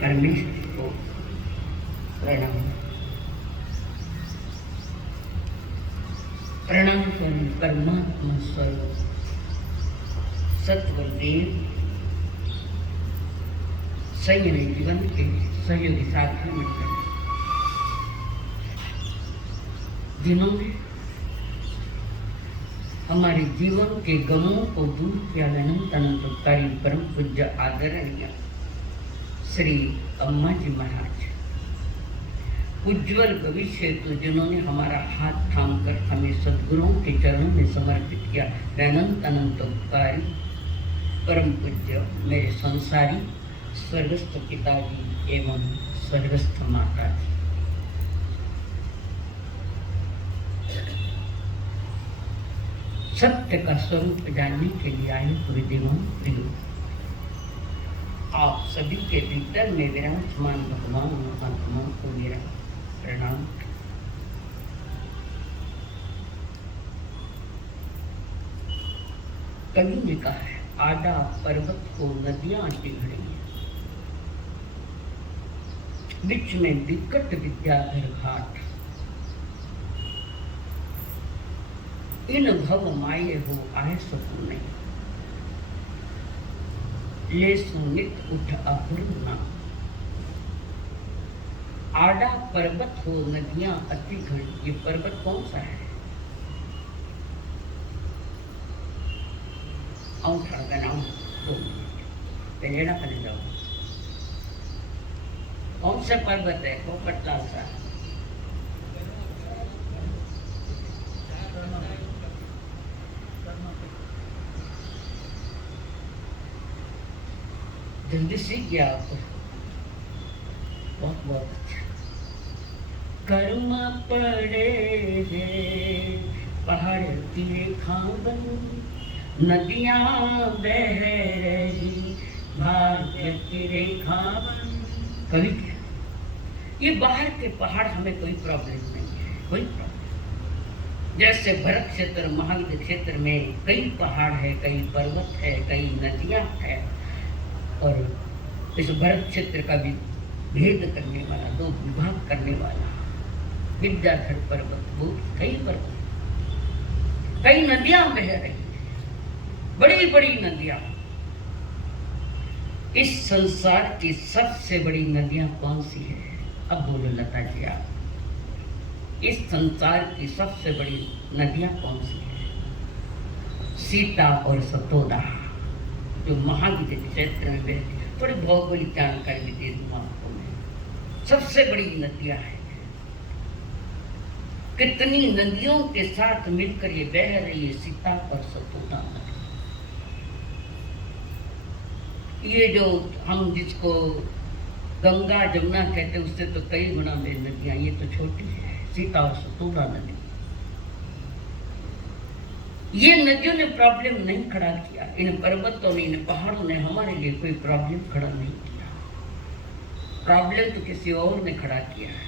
परमेश्वर को प्रणाम। प्रणाम परमात्मा स्वरूप सत्वदेव संयम जीवन के सहयोगी साथी मिलकर जिन्होंने हमारे जीवन के गमों को दूर किया। अनंत अनंतकारी परम पूज्य आदरणीय श्री अम्मा जी महाराज उज्जवल भविष्य तो जिन्होंने हमारा हाथ थाम कर हमें सद्गुरुओं के चरणों में समर्पित किया। अनंत अनंतकारी परम पूज्य मेरे संसारी स्वर्गस्थ पिताजी एवं स्वर्गस्थ माता जी, सत्य का स्वरूप जानने के लिए आए हुए देवों प्रियो, आप सभी के भीतर में विराजमान भगवान आत्मा को मेरा प्रणाम। कवि ने कहा है, आडा पर्वत को नदियां चिढ़ हैं, बीच में विकट विद्याधर घाट, इन भव माये हो आए सकू नहीं, ले सुनित उठ अपूर्णा। आडा पर्वत हो नदियां अति घन, ये पर्वत कौन सा है? औंठा बनाओ पेड़ा करने जाओ, कौन सा पर्वत है? पोपटलाल सा जल्दी सीख गया आप, बहुत बहुत अच्छा। कर्म पड़े है पहाड़ की रेखावन, नदियां बह रही भाग्य की रेखावन। कवि क्या, ये बाहर के पहाड़ हमें कोई प्रॉब्लम नहीं है, कोई प्रॉब्लम। जैसे भरत क्षेत्र महाविद्य क्षेत्र में कई पहाड़ है, कई पर्वत है, कई नदियां है, और इस भरत क्षेत्र का भी भेद करने वाला, दो विभाग करने वाला विद्याधर पर्वत, वो कई पर्वत, कई नदियां बह रही, बड़ी बड़ी नदियां। इस संसार की सबसे बड़ी नदियां कौन सी है? अब बोलो लता जी आप, इस संसार की सबसे बड़ी नदियां कौन सी है? सीता और सतोदा, जो महाविद्य क्षेत्र में बहती। थोड़ी भौगोलिक जानकारी भी दे दूंगा आपको मैं। सबसे बड़ी नदियां हैं, कितनी नदियों के साथ मिलकर ये बह रही है सीता और सतोदा नदी। ये जो हम जिसको गंगा जमुना कहते हैं, उससे तो कई गुना में नदियां, ये तो छोटी है सीता और सतोदा नदी। ये नदियों ने प्रॉब्लम नहीं खड़ा किया, इन पर्वतों ने, इन पहाड़ों ने हमारे लिए कोई प्रॉब्लम खड़ा नहीं किया। प्रॉब्लम तो किसी और ने खड़ा किया है,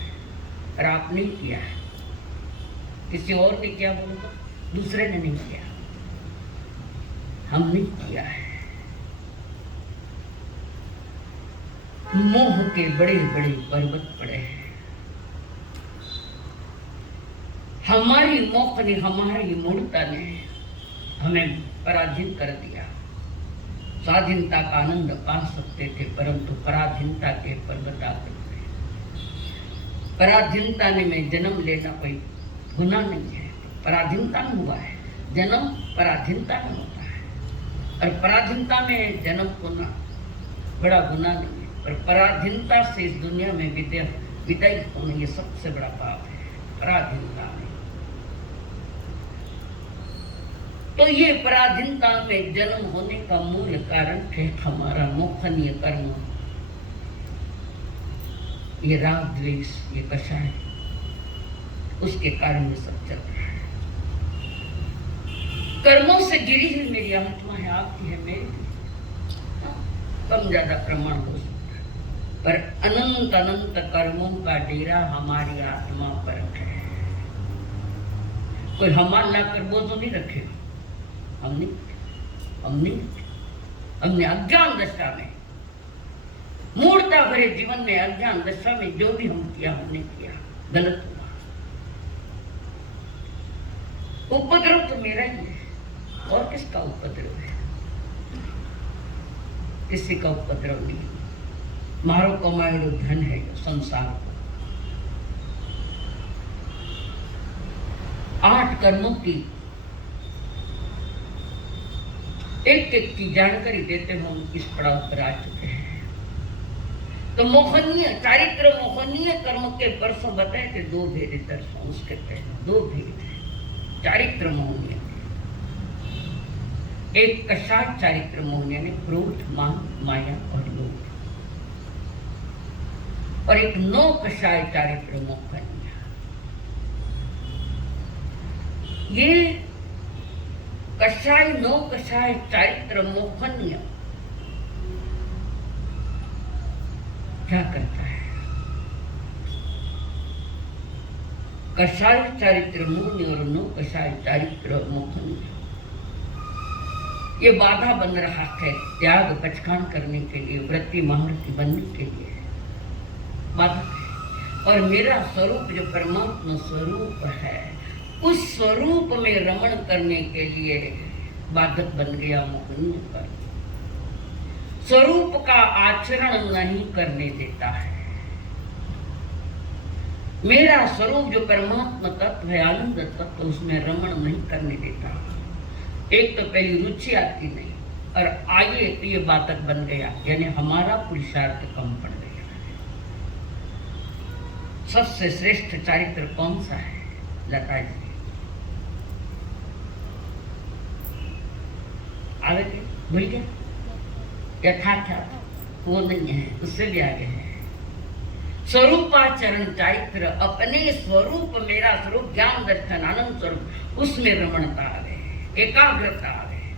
और आप नहीं किया है। किसी और ने किया बोलो तो, दूसरे ने नहीं किया, हमने किया है। मोह के बड़े बड़े पर्वत पड़े हैं, हमारी मोह ने, हमारी मूर्ता ने हमें पराधीन कर दिया। स्वाधीनता का आनंद पा सकते थे, परंतु पराधीनता के पर्वत आ गए। पराधीनता में जन्म लेना कोई गुनाह नहीं है, पराधीनता में हुआ है जन्म, पराधीनता में होता है, और पराधीनता में जन्म होना बड़ा गुनाह नहीं है, पर पराधीनता से इस दुनिया में विदाई होना, ये सबसे बड़ा पाप है, पराधीनता में। तो ये पराधीनता में जन्म होने का मूल कारण है हमारा मोहनीय कर्म, ये राग द्वेष, ये कषाय, उसके कारण ये सब चल रहा है। कर्मों से गिरी हुई मेरी आत्मा है, आपकी है, मेरी, कम ज्यादा प्रमाण हो सकता है, पर अनंत अनंत कर्मों का डेरा हमारी आत्मा पर है। कोई हमारा ला कर वो तो नहीं रखेगा, हमने अज्ञान दशा में मूर्ता भरे जीवन में अज्ञान दशा में जो भी हम किया हमने किया गलत हुआ। उपद्रव तो मेरा ही है, और किसका उपद्रव है? किसी का उपद्रव नहीं। मारो कमाएड़ो धन है जो संसार को। 8 कर्मों की एक एक की जानकारी देते हुए हम इस पड़ाव पर आ चुके हैं। तो मोहनीय चारित्र मोहनीय कर्म के परसों बताए थे 2 भेद दर्शन, उसके पहले 2 भेद है चारित्र मोहनीय। एक कषाय चारित्र मोहनीय ने क्रोध, मान, माया और लोभ, और एक नो कषाय चारित्र मोहनीय। ये कषाय नो कषाय चारित्र मोहनीय क्या करता है? कषाय चारित्र मोहनीय और नो कषाय चारित्र मोहनीय ये बाधा बन रहा है त्याग पचकान करने के लिए, वृत्ति महावृत्ति बनने के लिए बाधक है। और मेरा स्वरूप जो परमात्मा स्वरूप है, उस स्वरूप में रमण करने के लिए बाधक बन गया मोहनीय पर। स्वरूप का आचरण नहीं करने देता है। मेरा स्वरूप जो परमात्मा तत्व है, आनंद तत्व, उसमें रमण नहीं करने देता। एक तो पहली रुचि आती नहीं, और आगे तो ये बाधक बन गया, यानी हमारा पुरुषार्थ कम पड़ गया। सबसे श्रेष्ठ चारित्र कौन सा है लता जी? आगे भूल गया? यथार्थ वो नहीं है, उससे भी आगे है स्वरूपाचरण चारित्र। अपने स्वरूप, मेरा स्वरूप ज्ञान दर्शन आनंद स्वरूप, उसमें रमणता आ गए, एकाग्रता आ गए।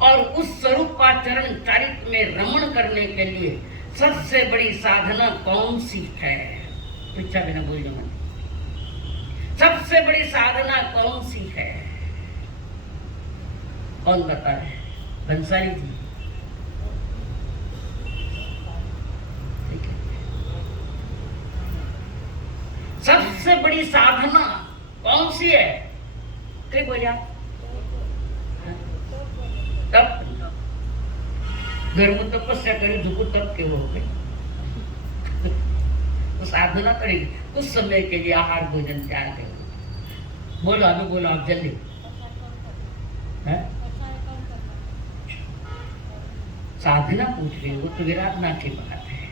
और उस स्वरूपाचरण चारित्र में रमण करने के लिए सबसे बड़ी साधना कौन सी है? पूछा बिना बोलिए मत। सबसे बड़ी साधना कौन सी है? कौन बता रहे? बंसाली जी। सबसे बड़ी साधना कौन सी है? क्या बोलिया? तब घर में तपस्या करी, झुकू तब के हो गए तो साधना करेगी। कुछ समय के लिए आहार भोजन त्याग करेगी। बोलो अभी, बोलो आप जल्दी। साधना पूछ रही हो तो विराधना की बात है।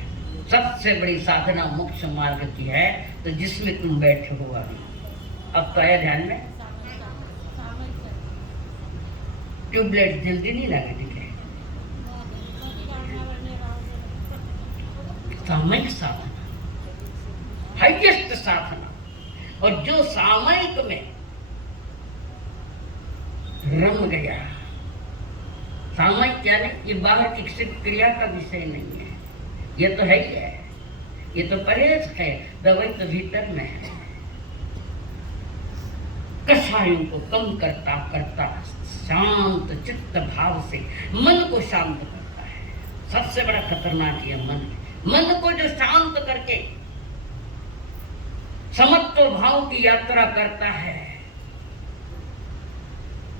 सबसे बड़ी साधना मोक्ष मार्ग की है, तो जिसमें तुम बैठे हो अभी। अब तो आया ध्यान में? ट्यूबलाइट जल्दी नहीं लगे दिखे। सामयिक साधना, हाईएस्ट साधना, और जो सामयिक में रम गया। सामयिक यानी ये बाहर की सिर्फ क्रिया का विषय नहीं है, ये तो है ही है, ये तो परहेज है, दवाई तो भीतर में है। कषायों को कम करता करता शांत चित्त भाव से मन को शांत करता है। सबसे बड़ा खतरनाक ये मन है। मन को जो शांत करके समत्व भाव की यात्रा करता है,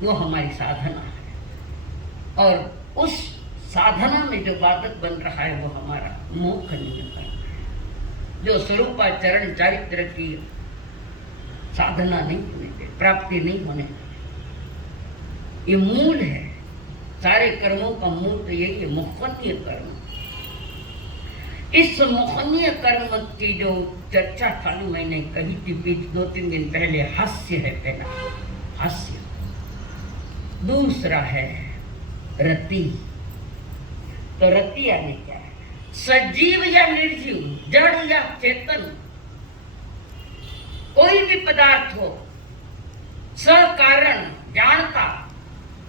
वो हमारी साधना है। और उस साधना में जो बाधक बन रहा है, वो हमारा मोक्ष नियम है, जो स्वरूपाचरण चारित्र की साधना नहीं होने दे, प्राप्ति नहीं होने दे। ये मूल है, सारे कर्मों का मूल तो यही है, मोहनीय कर्म। इस मोहनीय कर्म की जो चर्चा चालू मैंने कही थी बीच 2-3 दिन पहले, हास्य है पहला, हास्य। दूसरा है रति। तो रति यानी क्या है? सजीव या निर्जीव, जड़ या चेतन, कोई भी पदार्थ हो, सकारण जानता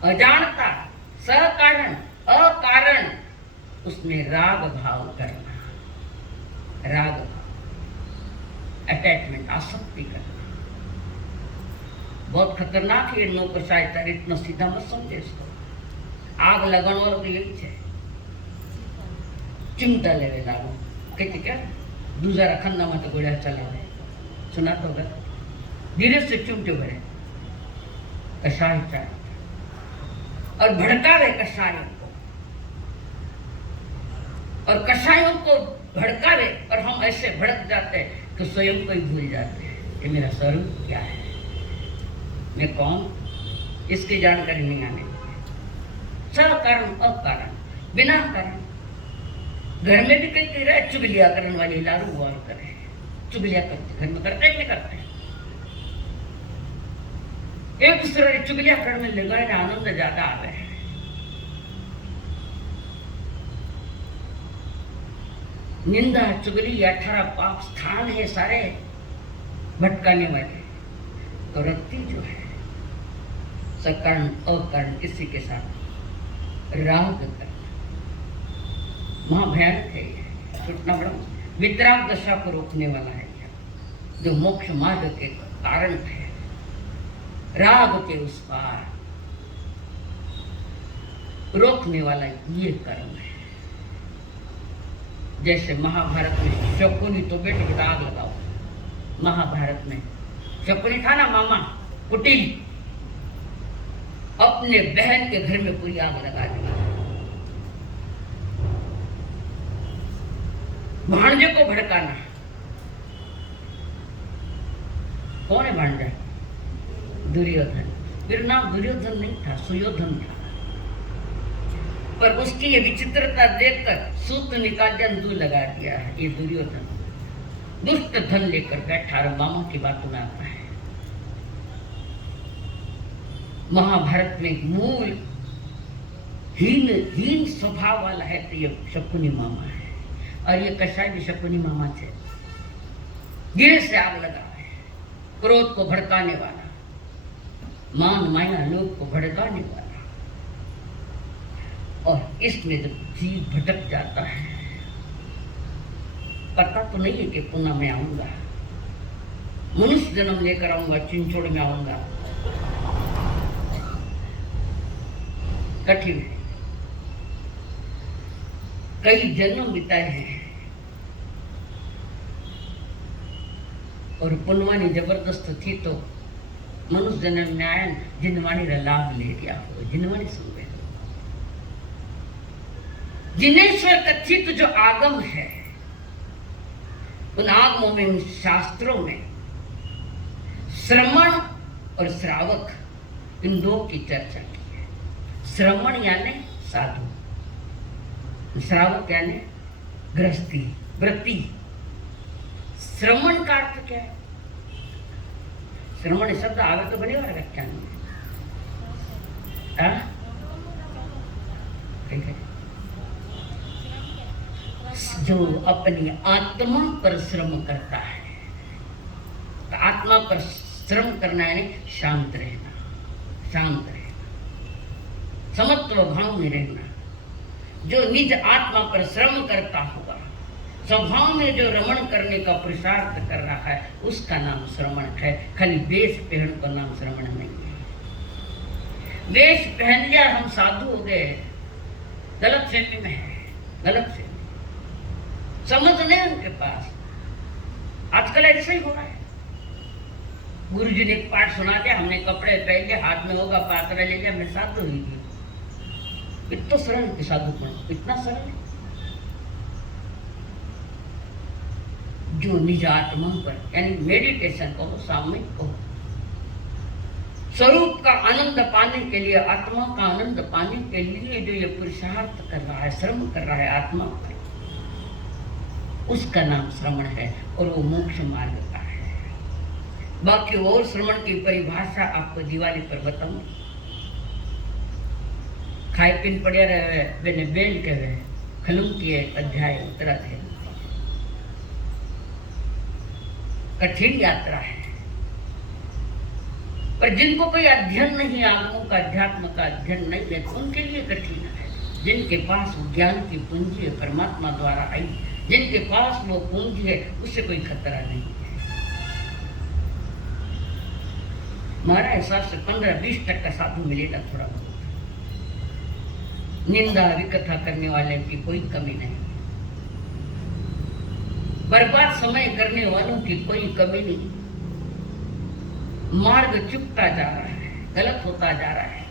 अजानता, सकारण अकारण, उसमें राग भाव करना, राग भाव, अटैचमेंट, आसक्ति करना। बहुत खतरनाक है। नो कसाय इतना सीधा मत समझे इसको। आग लगन वाला तो यही है। चिमटा लेवे लालो कहते क्या दूसरा खन्ना मत गोड़ा चला सुना तो होगा धीरे से चिमटे भरे कषाय चाय और भड़कावे कषायों को और कषायों को भड़कावे और हम ऐसे भड़क जाते हैं कि स्वयं को ही भूल जाते हैं कि मेरा स्वरूप क्या है, मैं कौन, इसकी जानकारी नहीं आने सब कारण अकारण बिना कारण। घर में भी कई कह रहे चुगलिया करने वाली लारू वार करे, चुगलिया करते घर में करते हैं नहीं करते हैं। एक दूसरे की चुगलिया करने में लगाए आनंद ज्यादा आ गए। निंदा चुगली 18 पाप स्थान है सारे भटकाने वाले। तो रत्ती जो है सकारण अकारण किसी के साथ राग करना महाभयानक है, छूटना बड़ा वितराग दशा को रोकने वाला है, जो मोक्ष मार्ग के कारण है। राग के उस पार रोकने वाला ये कर्म है। जैसे महाभारत में शकुनी तो बेटे की आग लगाओ, महाभारत में शकुनी था ना मामा कुटिल, अपने बहन के घर में पूरी आग लगा दी। भांजे को भड़काना, कौन है भांजा? दुर्योधन। फिर नाम दुर्योधन नहीं था, सुयोधन था। पर उसकी ये विचित्रता देखकर सूत निकाल जंदू लगा दिया है। ये दुर्योधन दुष्ट धन लेकर बैठा और मामा की बात सुनाता है। महाभारत में मूल हीन स्वभाव वाला है तो ये शकुनी मामा है, और ये कषाय भी शकुनी मामा थे। गिरे से आग लगा है, क्रोध को भड़काने वाला, मान माया लोग को भड़काने वाला। और इसमें जब जीव भटक जाता है, पता तो नहीं है कि पुनः मैं आऊंगा, मनुष्य जन्म लेकर आऊंगा, चिंचोड़ में आऊंगा, कठिन है। कई जन्म बिताए हैं और पुनवानी जबरदस्त थी तो मनुष्य जन्म में आया, जिनवाणी का लाभ ले लिया हो, जिनवाणी सुन रहे हो। जिनेश्वर कथित जो आगम है, उन आगमों में, उन शास्त्रों में श्रमण और श्रावक इन दो की चर्चा की है। श्रमण यानी साधु, श्रावक यानी गृहस्थी व्रती। श्रमण का अर्थ क्या है? श्रमण शब्द आगे तो बने वाला व्याख्यान में जो अपनी आत्मा पर श्रम करता है। तो आत्मा पर श्रम करना है शांत रहना, शांत रहना, समत्व भाव में रहना। जो निज आत्मा पर श्रम करता होगा, स्वभाव में जो रमण करने का पुरुषार्थ कर रहा है, उसका नाम श्रमण है। खाली वेश पहन का नाम श्रमण नहीं है। वेश पहन लिया हम साधु हो गए, गलत फहमी में है, गलत फहमी, समझ नहीं उनके पास। आजकल ऐसा ही हो रहा है। गुरु जी ने एक पाठ सुना दिया, हमने कपड़े पहन लिया, हाथ में होगा पात्र ले लिया, मैं साधु हुई गई। इतना सरल है साधुपन, इतना सरल है। जो निज आत्मा पर यानी मेडिटेशन को, सामयिक को, स्वरूप का आनंद पाने के लिए, आत्मा का आनंद पाने के लिए जो ये पुरुषार्थ कर रहा है, श्रम कर रहा है आत्मा पर, उसका नाम श्रमण है और वो मोक्ष मार्ग का है। बाकी और श्रमण की परिभाषा आपको दिवाली पर बताऊंगी। खाए पिन पड़े रहे बेने बेल के वे खलुम की अध्याय उतरा थे। कठिन यात्रा है, पर जिनको कोई अध्ययन नहीं, आगमों का अध्यात्म का अध्ययन नहीं है, उनके लिए कठिन है। जिनके पास ज्ञान की पूंजी है, परमात्मा द्वारा आई, जिनके पास वो पूंजी है, उससे कोई खतरा नहीं है। हमारा एहसास से 15-20% साधु मिलेगा थोड़ा बहुत। निंदा विकथा करने वाले की कोई कमी नहीं। बर्बाद समय करने वालों की कोई कमी नहीं। मार्ग चुकता जा रहा है, गलत होता जा रहा है।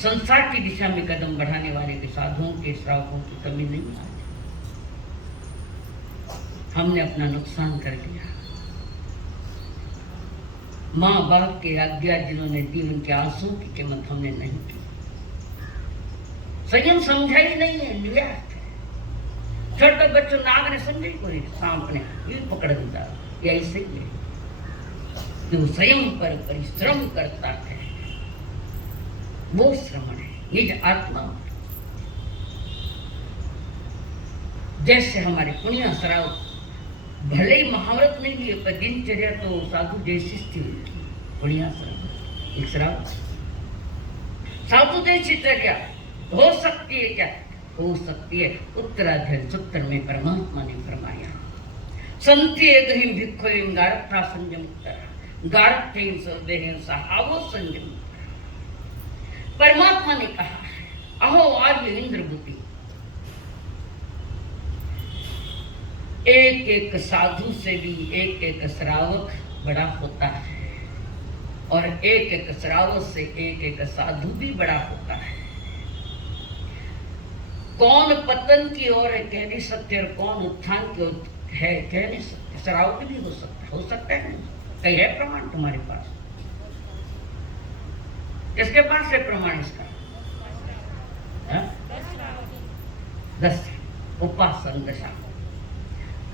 संसार की दिशा में कदम बढ़ाने वाले के साधुओं के श्रावकों की कमी नहीं आ रही। हमने अपना नुकसान कर दिया। माँ बाप की आज्ञा जिन्होंने दी, उनके आंसुओं की कीमत हमने नहीं की। संयम समझा ही नहीं है, लिया है। छोटे बच्चों नाग ने समझे कोई, सांप ने ये पकड़ दिया, या ऐसे ही है। जो स्वयं पर परिश्रम करता है वो श्रमण है, निज आत्मा। जैसे हमारे पुण्य श्राव भले ही महाव्रत नहीं लिए, पर दिनचर्या तो साधु जैसी थी उनकी। पुण्य श्राव एक श्राव साधु जैसी चर्या हो सकती है क्या? हो सकती है। उत्तराध्याय सूत्र में परमात्मा ने फरमाया, संत्य गहिम भिक्खुम गारथा संयम उत्तर गारथेन सदेह सहावो संयम। परमात्मा ने कहा, अहो आर्य इंद्रभूति, एक एक साधु से भी एक एक श्रावक बड़ा होता है, और एक एक श्रावक से एक एक साधु भी बड़ा होता है। कौन पतन की ओर है कह नहीं सकते, और कौन उत्थान की ओर है कह नहीं सकते। श्रावक भी हो सकता है। कहीं है प्रमाण तुम्हारे पास? किसके पास है प्रमाण इसका? 10 उपासन दशा।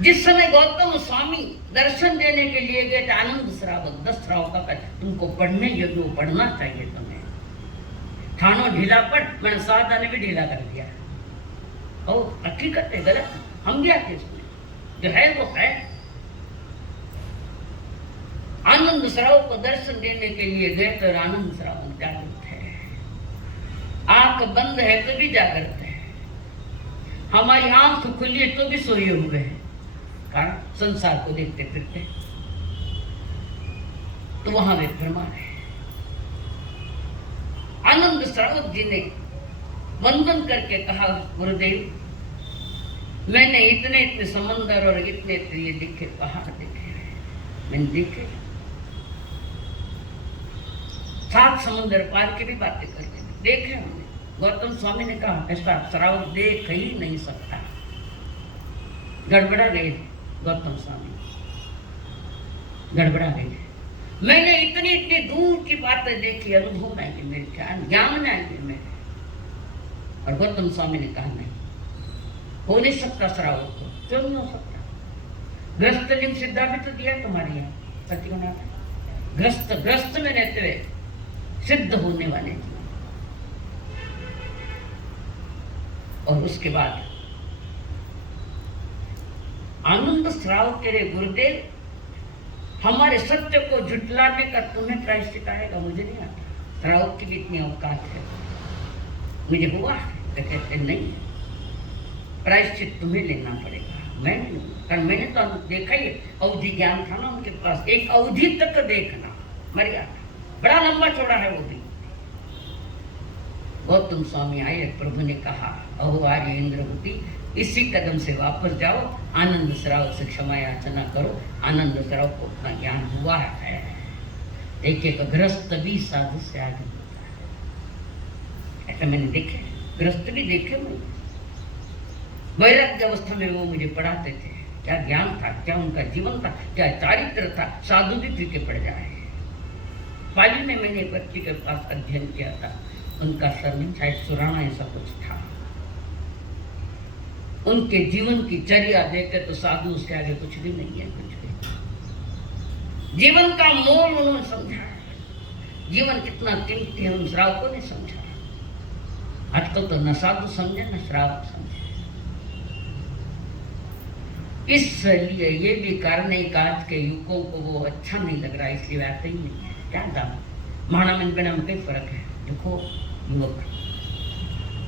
जिस समय गौतम स्वामी दर्शन देने के लिए गए थे, आनंद श्रावक 10 श्रावक का तुमको पढ़ने योग्य पढ़ना चाहिए तुम्हें। थानो ढीला पढ़, मैंने सादा ने भी ढीला कर दिया। ओ हकीकत है, गलत हम भी आते इसमें, जो है वो है। आनंद श्राव को दर्शन देने के लिए गए तो आनंद श्राव जागृत है, आंख बंद है तो भी जागृत है। हमारी आंख खुली है तो भी सोए हुए हैं, कारण संसार को देखते फिरते। तो वहां वे प्रमाण है। आनंद श्रावक जी ने वंदन करके कहा, गुरुदेव मैंने इतने इतने समंदर और इतने इतने ये दिखे पहाड़ देखे, मैंने देखे 7 समुद्र पार के भी बातें करके देखे हमने। गौतम स्वामी ने कहा, ऐसा श्रावक देख ही नहीं सकता। गड़बड़ा गए गौतम स्वामी, गड़बड़ा गए। मैंने इतनी इतनी दूर की बातें देखी, अनुभव में आएंगे मेरे, ज्ञान में आएंगे मेरे। और गौतम स्वामी ने कहा, नहीं हो नहीं सकता श्रावक को। क्यों नहीं हो सकता? ग्रस्त लिंग सिद्धा भी तो दिया तुम्हारे यहाँ सत्यनारायण। ग्रस्त में रहते हुए सिद्ध होने वाले। और उसके बाद आनंद श्राव के लिए, गुरुदेव हमारे सत्य को झुटलाने का तुम्हें प्रायश्चित आएगा, मुझे नहीं आता। श्रावक की भी इतनी औकात है, मुझे हुआ तो कहते नहीं, प्रायश्चित तुम्हें लेना पड़ेगा। मैं नहीं, कारण मैंने तो देखा ही, अवधि ज्ञान था ना उनके पास, एक अवधि तक देखना मर्यादा, बड़ा लंबा चौड़ा है वो भी। गौतम स्वामी आए, प्रभु ने कहा, अहो आर्य इंद्रभूति, इसी कदम से वापस जाओ, आनंद श्रावक से क्षमा याचना करो। आनंद श्रावक को अपना ज्ञान हुआ है। एक एक ग्रस्त भी साधु से आगे होता है, ऐसा मैंने देखे, ग्रस्त भी देखे। मैं वैराग्य अवस्था में वो मुझे पढ़ाते थे, क्या ज्ञान था, क्या उनका जीवन था, क्या चारित्र था। साधु भी फीके पड़ जाए। पाली में मैंने एक बच्ची के पास अध्ययन किया था, उनका सरनेम शायद सुराना ऐसा कुछ था। उनके जीवन की चर्या देखे तो साधु उसके आगे कुछ भी नहीं है, कुछ भी। जीवन का मोल उन्होंने समझा, जीवन कितना कीमती है उन श्रावकों ने समझा। आजकल तो न साधु समझे न श्रावक समझे। इसलिए ये भी कारण है कि आज के युवकों को वो अच्छा नहीं लग रहा, इसलिए आते ही नहीं है। क्या दाम माना में बिना में कई फर्क है। देखो युवक,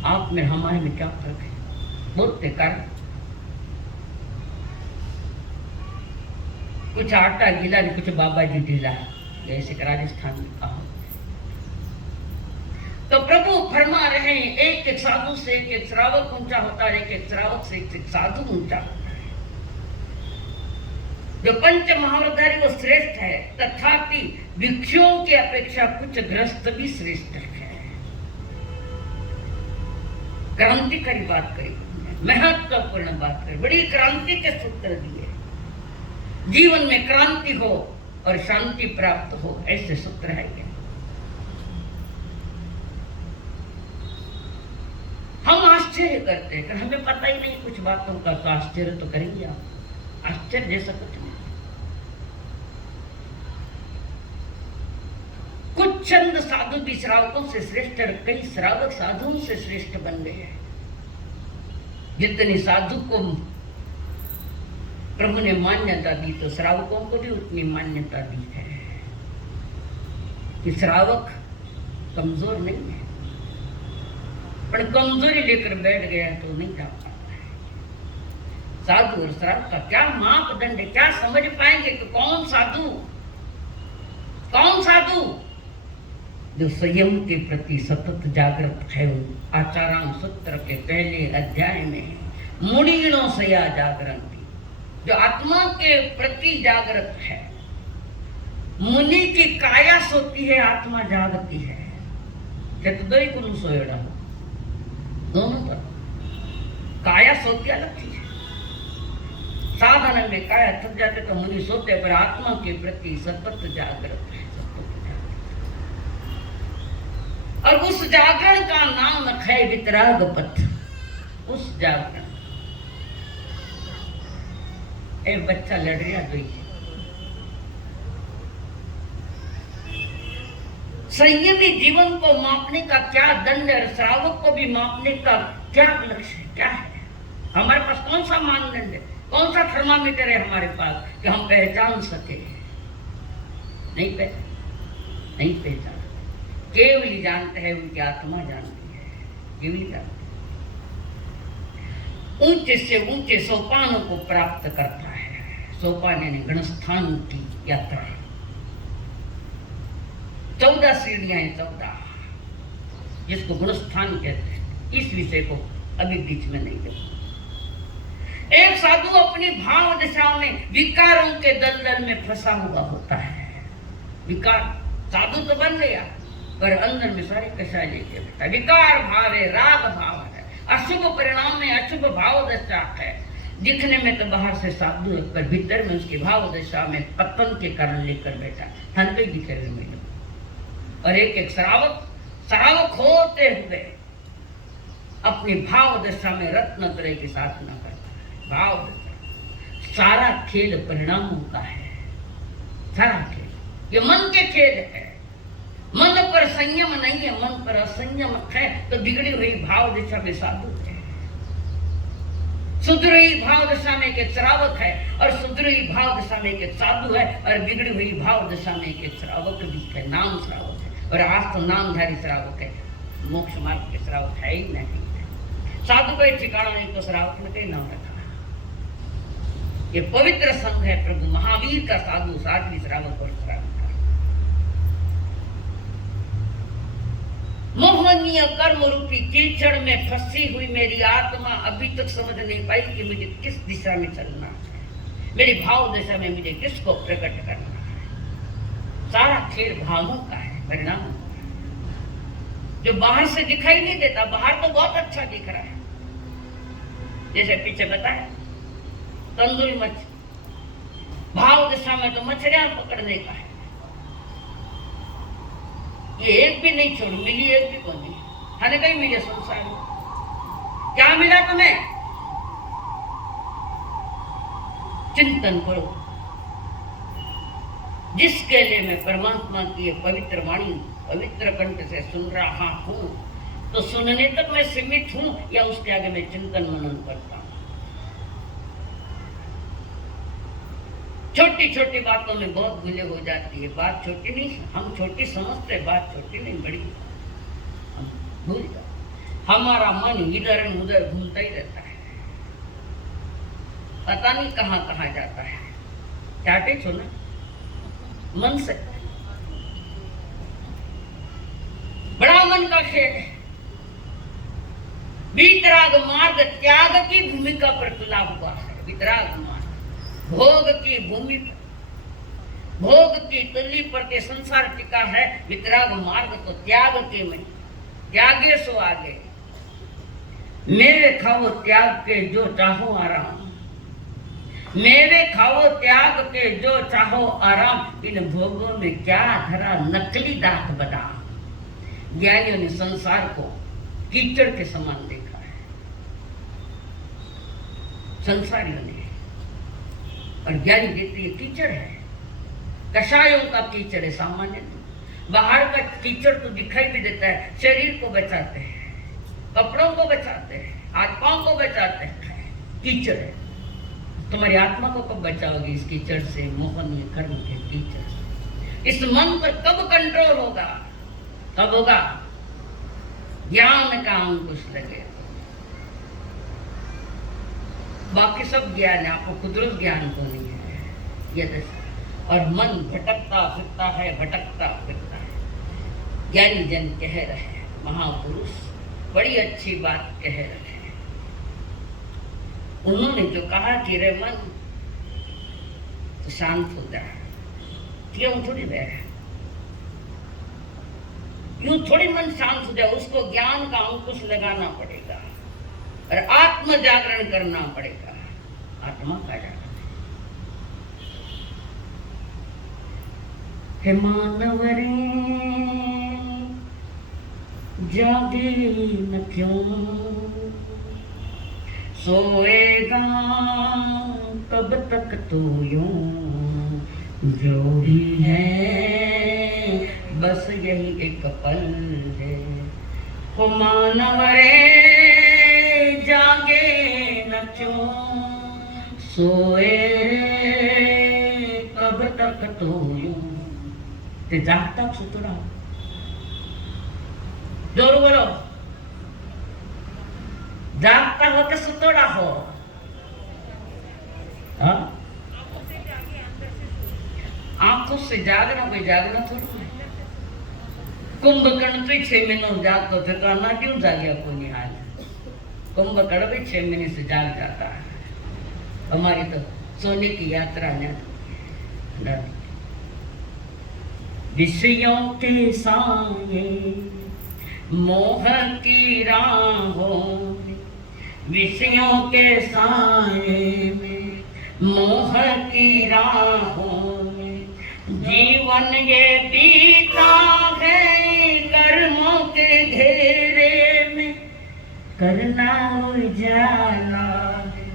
आप में हमारे में क्या फर्क है? बोलते कारण कुछ आटा गीला नहीं, कुछ बाबा जी ढीला, जैसे राजस्थान में कहा। तो प्रभु फरमा रहे हैं, एक एक साधु से एक एक श्रावक ऊंचा होता है, एक एक श्रावक से एक एक साधु ऊंचा होता है। जो पंच महावरधारी वो श्रेष्ठ है, तथापि भिक्षुओं की अपेक्षा कुछ ग्रस्त भी श्रेष्ठ है। क्रांतिकारी बात करी, महत्वपूर्ण बात करी, बड़ी क्रांति के सूत्र दिए। जीवन में क्रांति हो और शांति प्राप्त हो, ऐसे सूत्र है क्या? हम आश्चर्य करते हैं, हमें पता ही नहीं कुछ बातों का, तो आश्चर्य तो करेंगे आप। आश्चर्य जैसा कुछ नहीं। कुछ चंद साधु भी श्रावकों से श्रेष्ठ, कई श्रावक साधुओं से श्रेष्ठ बन गए हैं। जितनी साधु को प्रभु ने मान्यता दी, तो श्रावकों को भी उतनी मान्यता दी है कि श्रावक कमजोर नहीं है, पर कमजोरी लेकर बैठ गया तो नहीं जा पाता है। साधु और श्रावक का क्या मापदंड है, क्या समझ पाएंगे कि कौन साधु, कौन साधु? जो संयम के प्रति सतत जागृत है। आचाराम सूत्र के पहले अध्याय में मुनिगणों से या जागरण थी, जो आत्मा के प्रति जागृत है। मुनि की काया सोती है, आत्मा जागती है। चतुदय गुरु सोएड़ा, दोनों तरफ काया सोती अलग चीज है। साधन में काया थक जाते तो मुनि सोते, पर आत्मा के प्रति सतत जागृत है, और उस जागरण का नाम है वितराग पथ। उस जागरण, एक बच्चा लड़ रहा है, संयमी जीवन को मापने का क्या दंड है, श्रावक को भी मापने का क्या लक्ष्य है, क्या है? हमारे पास कौन सा मानदंड है, कौन सा थर्मामीटर है हमारे पास कि हम पहचान सके? नहीं पहचान, केवल जानते हैं, उनकी आत्मा जानती है, केवल जानती है। ऊंचे से ऊंचे सोपानों को प्राप्त करता है। सोपान यानी गणस्थान की यात्रा। 14 सीढ़ियां हैं, 14, जिसको गुणस्थान कहते हैं। इस विषय को अभी बीच में नहीं देखो। एक साधु अपनी भाव दशा में विकारों के दलदल में फंसा हुआ होता है। विकार, साधु तो बन गया, पर अंदर में सारे कषाय लेके बैठा। विकार भाव है, राग भाव है, अशुभ परिणाम में अशुभ भाव दशा है। दिखने में तो बाहर से साधु है, पर भीतर में उसकी भाव दशा में पतन के कारण लेकर बैठा। धन पे दिखे हुए मिले। और एक श्रावक होते हुए अपनी भाव दशा में रत्न तरह की साधना करता है। भाव दशा, सारा खेल परिणामों का है। सारा खेल ये मन के खेल है। मन पर संयम नहीं है, मन पर असंयम है तो बिगड़ी हुई भाव दशा में साधु है। सुधरी भाव दशा में एक श्रावक है, और सुधरी भाव दशा में एक साधु है, और बिगड़ी हुई भाव दशा में एक श्रावक भी है। नाम श्रावक है, और आज तो नामधारी श्रावक है, मोक्ष मार्ग के श्रावक है ही नहीं। साधु का ठिकाना नहीं तो श्रावक ने कहीं नाम रखा। ये पवित्र संघ है प्रभु महावीर का, साधु साध्वी श्रावक और श्रावक। मोहनीय कर्म रूपी कीचड़ में फंसी हुई मेरी आत्मा अभी तक समझ नहीं पाई कि मुझे किस दिशा में चलना है, मेरी भाव दिशा में मुझे किसको प्रकट करना है। सारा खेल भावों का है, परिणाम जो बाहर से दिखाई नहीं देता। बाहर तो बहुत अच्छा दिख रहा है, जैसे पीछे बताया तंदुरी मछ, भाव दिशा में तो मछलियां पकड़ने का है। ये एक भी नहीं छोड़, मिली एक भी कौन हने कहीं मिले संसार में। क्या मिला तुम्हें? चिंतन करो। जिसके लिए मैं परमात्मा की ये पवित्र वाणी पवित्र कंठ से सुन रहा हूं, तो सुनने तक मैं सीमित हूं या उसके आगे मैं चिंतन मनन करता हूं। छोटी छोटी बातों में बहुत भूले हो जाती है। बात छोटी नहीं, हम छोटी समझते, बात छोटी नहीं बड़ी, हम भूल जाते। हमारा मन इधर उधर घूमता ही रहता है, पता नहीं कहाँ कहाँ जाता है। चाटे सुना मन से, बड़ा मन का खेल है। वितराग मार्ग त्याग की भूमिका पर तुला हुआ है। वितराग मार्ग भोग की भूमि पर, भोग की तुल्ली पर के संसार टिका है। वितराग मार्ग तो त्याग के में, त्यागे सो आगे। मेरे खाओ त्याग के जो चाहो आराम, मेरे खाओ त्याग के जो चाहो आराम। इन भोगों में क्या धरा नकली दांत बादाम। ज्ञानियों ने संसार को कीचड़ के समान देखा है, संसारियों ने, और ज्ञानी देखते ये कीचड़ है, कषायों का कीचड़ है, सामान्य। बाहर का कीचड़ तो दिखाई भी देता है, शरीर को बचाते हैं, कपड़ों को बचाते हैं, हाथ पांव को बचाते हैं, कीचड़ है। तुम्हारी आत्मा को कब बचाओगे इस कीचड़ से, मोहनीय कर्म के कीचड़ से? इस मन पर कब कंट्रोल होगा? कब होगा? ज्ञान का अंकुश लगे। बाकी सब ज्ञान है, आपको कुदरत ज्ञान तो नहीं है ये दशा। और मन भटकता फिरता है, भटकता फिरता है। ज्ञानी जन कह रहे हैं, महापुरुष बड़ी अच्छी बात कह रहे हैं। उन्होंने जो कहा कि रे मन तो शांत हो जाए, क्यों थोड़ी रहे, यूं थोड़ी मन शांत हो जाए। उसको ज्ञान का अंकुश लगाना पड़ेगा और आत्म जागरण करना पड़ेगा। आत्मा का जागरण। हे मानव रे जागे न क्यों, सोएगा कब तक तो यूं। जो भी है बस यही एक पल है। हो मानव रे जागे न क्यों, सोए कब तक तो यूं। ते जागता सुतरा, जोर बोलो, जागता हो कि सुतोड़ा हो? हाँ? आंखों से जागना कोई जागना थोड़ी। कुंभकर्ण तो 6 महीनों जागतो थे, कहना क्यों जागया को निहाल। कुंभकर्ण भी 6 महीने से जाग जाता है। हमारी तो सोने की यात्रा ने विषयों के साए मोह की राहों, विषयों के साए में मोह की राहों में जीवन ये बीता है। कर्मों के घेरे में करना उजाला है,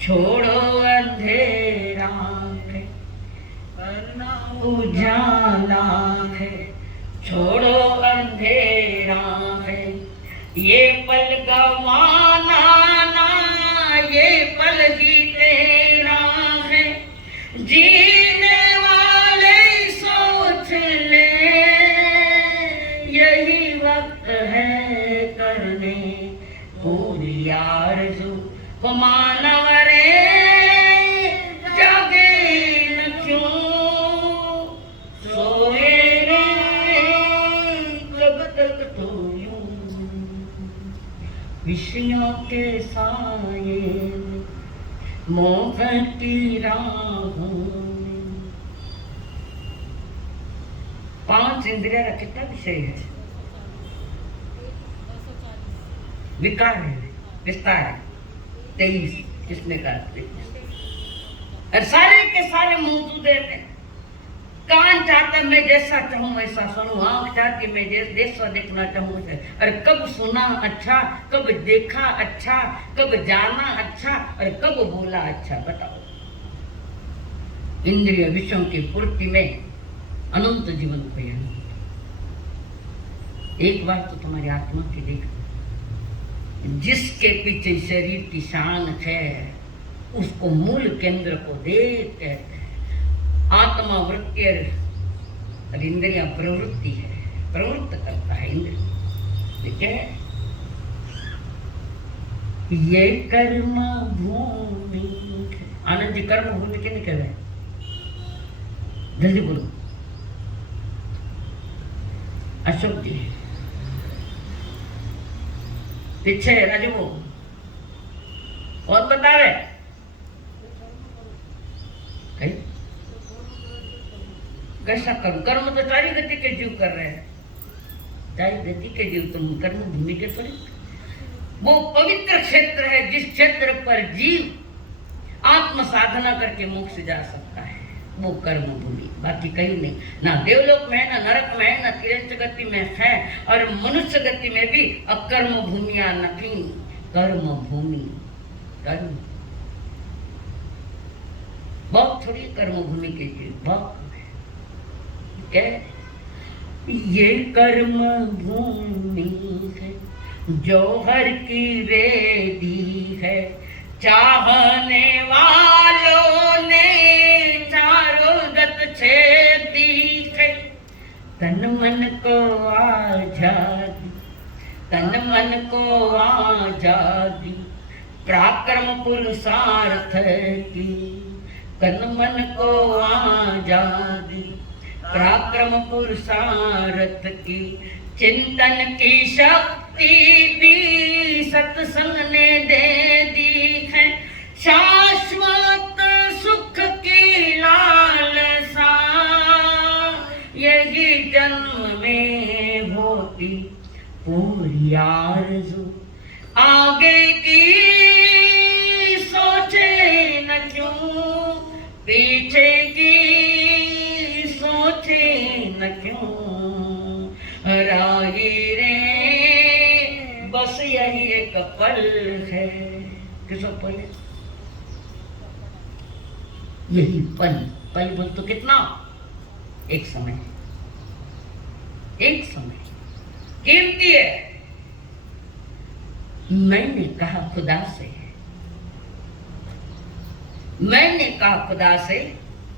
छोड़ो अंधेरा है, करना उजाला है, छोड़ो अंधेरा है। ये पल गवाना ना, ये पल ही तेरा है। जीने वाले सोच ले, यही वक्त है करने पूरी आरज़ू। वो मानव रे जागे न क्यों, सोए कब तक तो यूं। विषयों के साए मोह की राहों में। 5 इंद्रिया का कितना विषय है? विकार है, विस्तार है 23, किसने कहा? और सारे के सारे मौजूद है। कान चाहता मैं जैसा चाहूं वैसा सुनूं, आंख चाहती मैं जैसा देखना चाहूं वैसा। और कब सुना अच्छा, कब देखा अच्छा, कब जाना अच्छा, और कब बोला अच्छा, बताओ। इंद्रिय विषयों की पूर्ति में अनंत जीवन को। एक बार तो तुम्हारी आत्मा की देख, जिसके पीछे शरीर की शान है उसको मूल केंद्र को देख कहते हैं। आत्मा वृत्ति और इंद्रिया प्रवृत्ति है, प्रवृत्त करता है इंद्रिय। ठीक है, ये कर्म भूमि। आनंद जी कर्म भूमि किन्हें कह रहे हैं? जल्दी बोलो। अशोक जी पीछे राजू, और बता रहे है? कैसा कर्म? कर्म तो चारी गति के जीव कर रहे हैं, चारी गति के जीव तुम कर्म भूमि के थोड़ी। वो पवित्र क्षेत्र है जिस क्षेत्र पर जीव आत्म साधना करके मोक्ष जा सकता है, वो कर्म भूमि, बाकी कहीं नहीं। ना देवलोक में है, ना नरक में है, ना तिरंच गति में है, और मनुष्य गति में भी अकर्म भूमिया नहीं, कर्म भूमि। कर्म बहुत थोड़ी कर्म भूमि के जीव, बहुत क्या ये कर्म भूमि है जौहर की रेडी है, चाहने वालों ने चारों गत छेदी है। तन मन को आजादी, तन मन को आजादी, पराक्रम पुरुषार्थ की। तन मन को आजादी, पराक्रम पुरुषार्थ की। चिंतन की शक्ति भी सत्संग ने दे दी है, शाश्वत सुख की लालसा यही जन्म में होती पूरी आरज़ू। आगे की सोचे न क्यों, पीछे की सोचे न क्यों, राही रे बस यही एक पल है। किसो पल? यही पल। पल बोल तो कितना? एक समय, एक समय कीमती है। मैंने कहा खुदा से, मैंने कहा खुदा से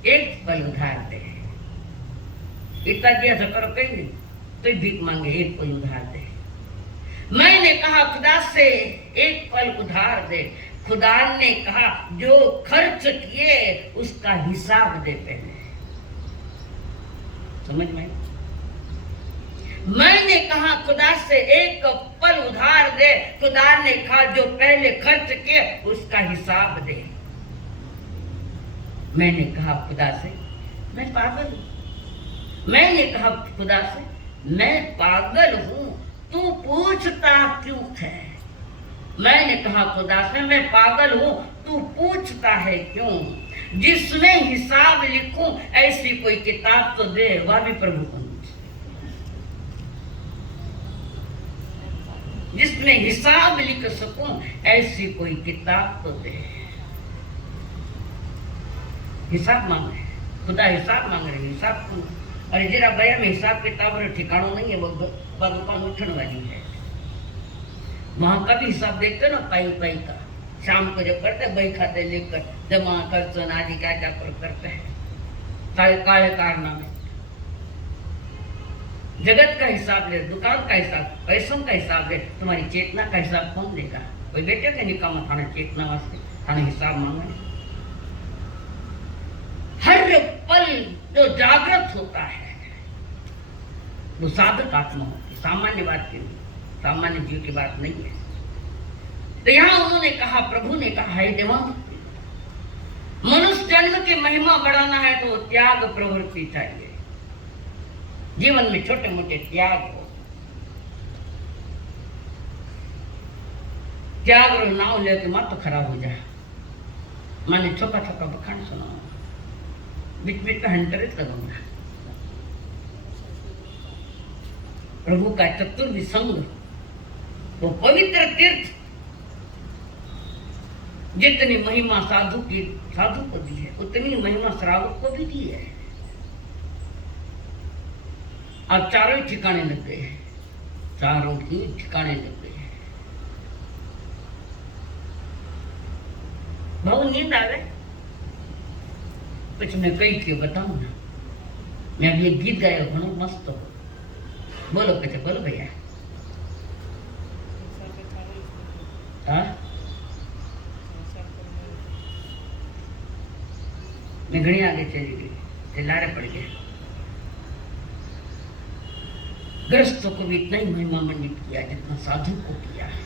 एक पल उधार दे। इतना दिया तो करो कहीं नहीं, तो भीख मांगे एक पल उधार दे। मैंने कहा खुदा से एक पल उधार दे। खुदा ने कहा जो खर्च किए उसका हिसाब दे पहले। समझ में? मैंने कहा खुदा से एक पल उधार दे। खुदा ने कहा जो पहले खर्च किए उसका हिसाब दे। मैंने कहा खुदा से मैं पागल हूं। मैंने कहा खुदा से मैं पागल हूं, तू पूछता क्यों है? मैंने कहा खुदा से मैं पागल हूं, तू पूछता है क्यों? जिसमें हिसाब लिखूं ऐसी कोई किताब तो दे, वह भी प्रभु को। जिसमें हिसाब लिख सकूं ऐसी कोई किताब तो दे। हिसाब मांग रहे खुदा, हिसाब मांग रहे, हिसाब को। अरे जरा गया में हिसाब किताब और ठिकाना नहीं है, वो भगवान उठन वाली है। वहां का भी हिसाब देखते ना, पाई पाई का। शाम को जब करते बही खाते लेकर जमा खर्च आदि क्या क्या करते हैं, काले कारनामे। जगत का हिसाब ले, दुकान का हिसाब, पैसों का हिसाब ले, तुम्हारी चेतना का हिसाब कौन देगा? कोई बेटे का निकामा थाने चेतना वास्ते थाने हिसाब मांगा। हर पल जो जागृत होता है वो साधक आत्मा होती, सामान्य बात की नहीं, सामान्य जीव की बात नहीं है। तो यहां उन्होंने कहा, प्रभु ने कहा है देवान, मनुष्य जन्म की महिमा बढ़ाना है तो त्याग प्रवृत्ति चाहिए। जीवन में छोटे मोटे त्याग हो, त्याग और नाव लेके मत तो खराब हो जाए। मैंने छोटा छोटा बखान सुना, बीच बीच में हंटरित करूंगा। प्रभु का चतुर्विध संग, वो पवित्र तीर्थ, जितनी महिमा साधु को दी है उतनी महिमा श्रावक को भी दी है। अब चारों ही ठिकाने लग गए हैं, चारों ही ठिकाने लग गए हैं। बहुत नींद आ गए, कुछ मैं कही थी बताऊं ना। मैं अभी एक गीत गाया हूं मस्त हो, बोलो कुछ, बोलो भैया। मैं घड़ी आगे चली गई, चिल्लारे पड़ गए। ग्रस्तों को भी इतना ही महिमान्वित किया जितना साधु को किया है,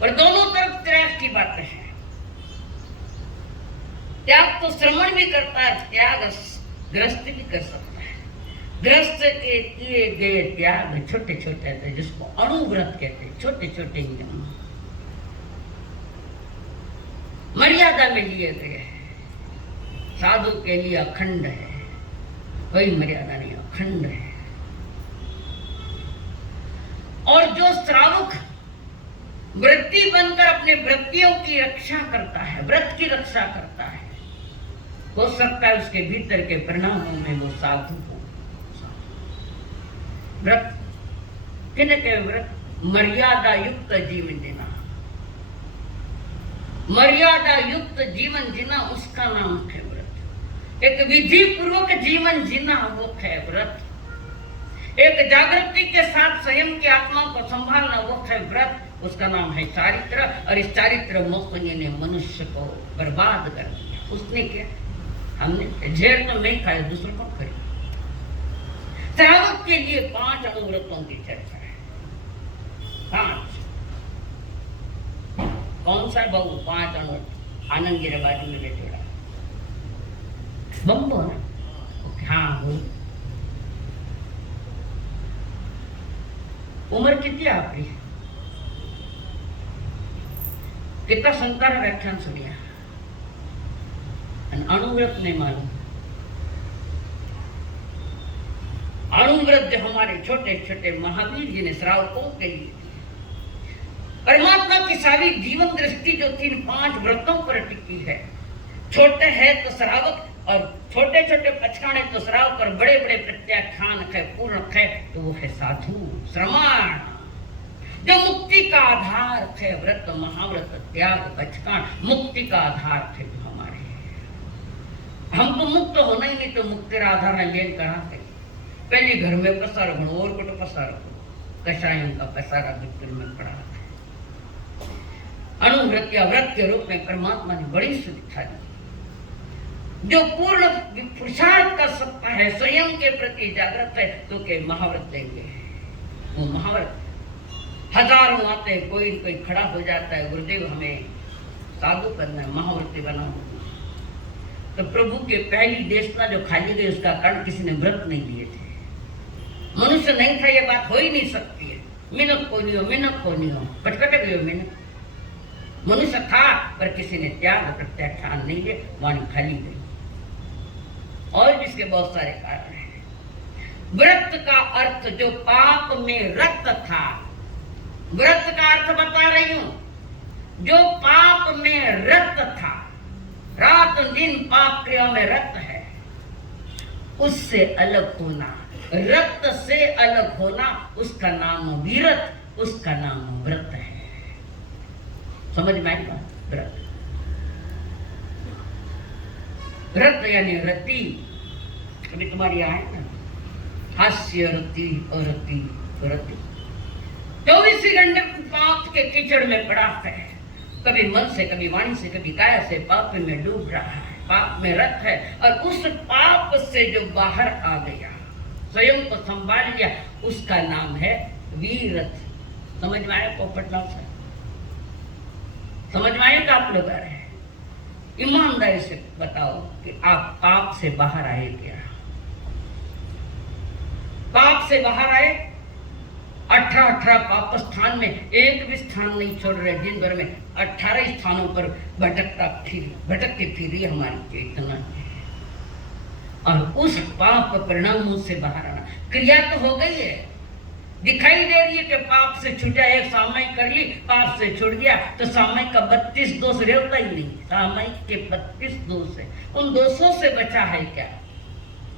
और दोनों तरफ त्रैव की बातें हैं। त्याग तो श्रवण भी करता है, त्याग गृहस्थ भी कर सकता है। गृहस्थ के किए गए त्याग छोटे छोटे थे, जिसको अणुव्रत कहते हैं, छोटे छोटे नियम मर्यादा में लिए गए हैं। साधु के लिए अखंड है, कोई मर्यादा नहीं, अखंड है। और जो श्रावक वृत्ति बनकर अपने वृत्तियों की रक्षा करता है, व्रत की रक्षा करता है, हो सकता है उसके भीतर के परिणामों में वो साधु हो। व्रत किन के व्रत? मर्यादा युक्त जीवन जीना, मर्यादा युक्त जीवन जीना उसका नाम है व्रत। एक विधि पूर्वक जीवन जीना वो है व्रत। एक जागृति के साथ स्वयं की आत्मा को संभालना वो है व्रत, उसका नाम है चारित्र। और इस चारित्र मोहनी ने मनुष्य को बर्बाद कर दिया। उसने क्या? हमने झेर तो नहीं खाया, दूसरों को खरीद। श्रावक के लिए 5 अनुव्रतों की चर्चा है। 5 कौन सा बहु? 5 अनुव्रत। आनंद गिरबाजी में बैठेगा बम्बो ना? हाँ वो। उम्र कितनी आपकी? कितना संकार व्याख्यान सुनिया? अणुव्रत नहीं मालूम। अणुव्रत जो हमारे छोटे छोटे महावीर जी ने श्रावकों के लिए, परमात्मा की सारी जीवन दृष्टि जो 3-5 व्रतों पर टिकी है। छोटे है तो श्रावक, और छोटे छोटे पछाड़े तो श्रावक, और बड़े बड़े प्रत्याख्यान है, पूर्ण है तो वो है साधु श्रमण। जो मुक्ति का आधार है, व्रत महाव्रत त्याग पचकान मुक्ति का आधार थे हमारे। हम तो मुक्त होना ही नहीं, तो मुक्ति का आधार है लेन कराते। पहले घर में पसार और कुछ पसार कषायों का पसारा बिल्कुल में पड़ा है। अणुव्रत या व्रत के रूप में परमात्मा ने बड़ी सुविधा दी। जो पूर्ण पुरुषार्थ कर सकता है, स्वयं के प्रति जागृत है, तो के महाव्रत देंगे। वो महाव्रत हजारों आते हैं, कोई खड़ा हो जाता है, गुरुदेव हमें साधु करना है, महाव्रती बनाओ। तो प्रभु के पहली देशना जो खाली गई, उसका कारण किसी ने व्रत नहीं लिए थे। मनुष्य नहीं था, ये बात हो ही नहीं सकती है। मिनक को नहीं हो, मिनक को नहीं हो, कटकट गई हो मिनक। मनुष्य था, पर किसी ने त्याग प्रत्याख्यान नहीं लिया, वाणी खाली गई। और इसके बहुत सारे कारण हैं। व्रत का अर्थ जो पाप में रत था, व्रत का अर्थ बता रही हूं, जो पाप में रत था, रात दिन पाप क्रिया में रत है, उससे अलग होना, रत से अलग होना, उसका नाम वीरत, उसका नाम व्रत है। समझ में आई बात? व्रत, व्रत यानी रति। कभी तुम्हारी आए ना, हास्य रति और रति रति। 24 घंटे पाप के कीचड़ में पड़ा है, कभी मन से, कभी वाणी से, कभी काया से पाप में डूब रहा है, पाप में रत है। और उस पाप से जो बाहर आ गया, स्वयं को संभाल लिया, उसका नाम है वीरत। समझ में आया? पोपटलाल से समझ में आएगा? आप लोग आ रहे हैं, ईमानदारी से बताओ कि आप पाप से बाहर आए क्या? पाप से बाहर आए? 18 पाप स्थान में एक भी स्थान नहीं छोड़ रहे। दिन भर में 18 स्थानों पर भटकती फिरी हमारी चेतना है। और उस पाप परिणामों से बाहर आना, क्रिया तो हो गई है, दिखाई दे रही है कि पाप से छूटा, एक सामयिक कर ली, पाप से छूट गया, तो सामयिक का 32 दोष रहता ही नहीं। सामयिक के 32 दोष है, उन दोषों से बचा है क्या?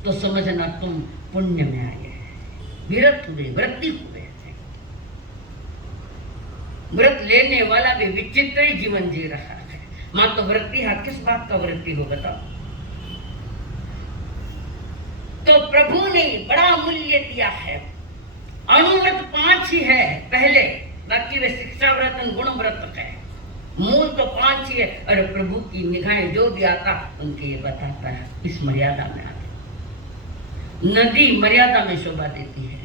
तो समझना तुम पुण्य में आए, विरत हुए, व्रती हुए। व्रत लेने वाला भी विचित्र ही जीवन जी रहा है। मां तो व्रती है, किस बात का व्रती हो बताओ? तो प्रभु ने बड़ा मूल्य दिया है। अणुव्रत 5 ही है पहले, बाकी वे शिक्षा व्रत गुण व्रत है। मूल तो 5 ही है, और प्रभु की निगाहें जो भी आता उनके ये बताता है, इस मर्यादा में आते। नदी मर्यादा में शोभा देती है,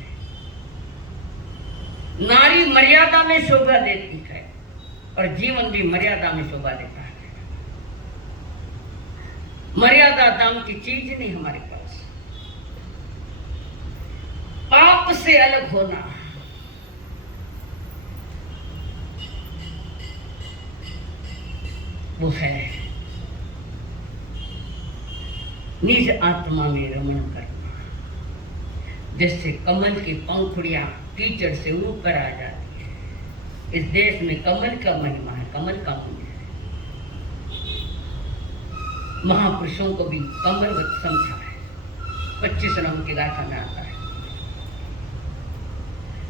नारी मर्यादा में शोभा देती है, और जीवन भी मर्यादा में शोभा देता है। मर्यादा दाम की चीज नहीं हमारे पास। पाप से अलग होना, वो है निज आत्मा में रमण करना। जैसे कमल की पंखुड़ियां कीचड़ से ऊपर आ जाती है, इस देश में कमल का महिमा है, कमल का मूल्य है। महापुरुषों को भी कमलवत समझा है। 25 नंबर की गाथा में आता है,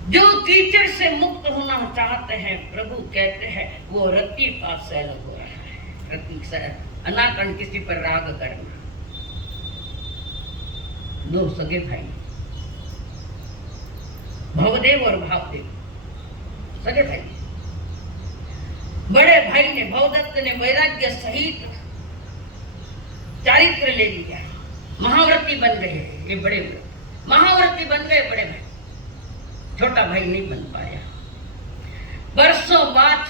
जो कीचड़ से मुक्त होना चाहते हैं, प्रभु कहते हैं वो रति पास से अलग हो रहा है। रति से अनाकरण किसी पर राग करना। दो सगे भाई, भवदेव और भावदेव, सगे भाई। बड़े भाई ने, भवदत्त ने वैराग्य सहित चारित्र ले लिया, महाव्रती बन गए। ये बड़े महाव्रती बन गए बड़े भाई, छोटा भाई नहीं बन पाया। बरसों बाद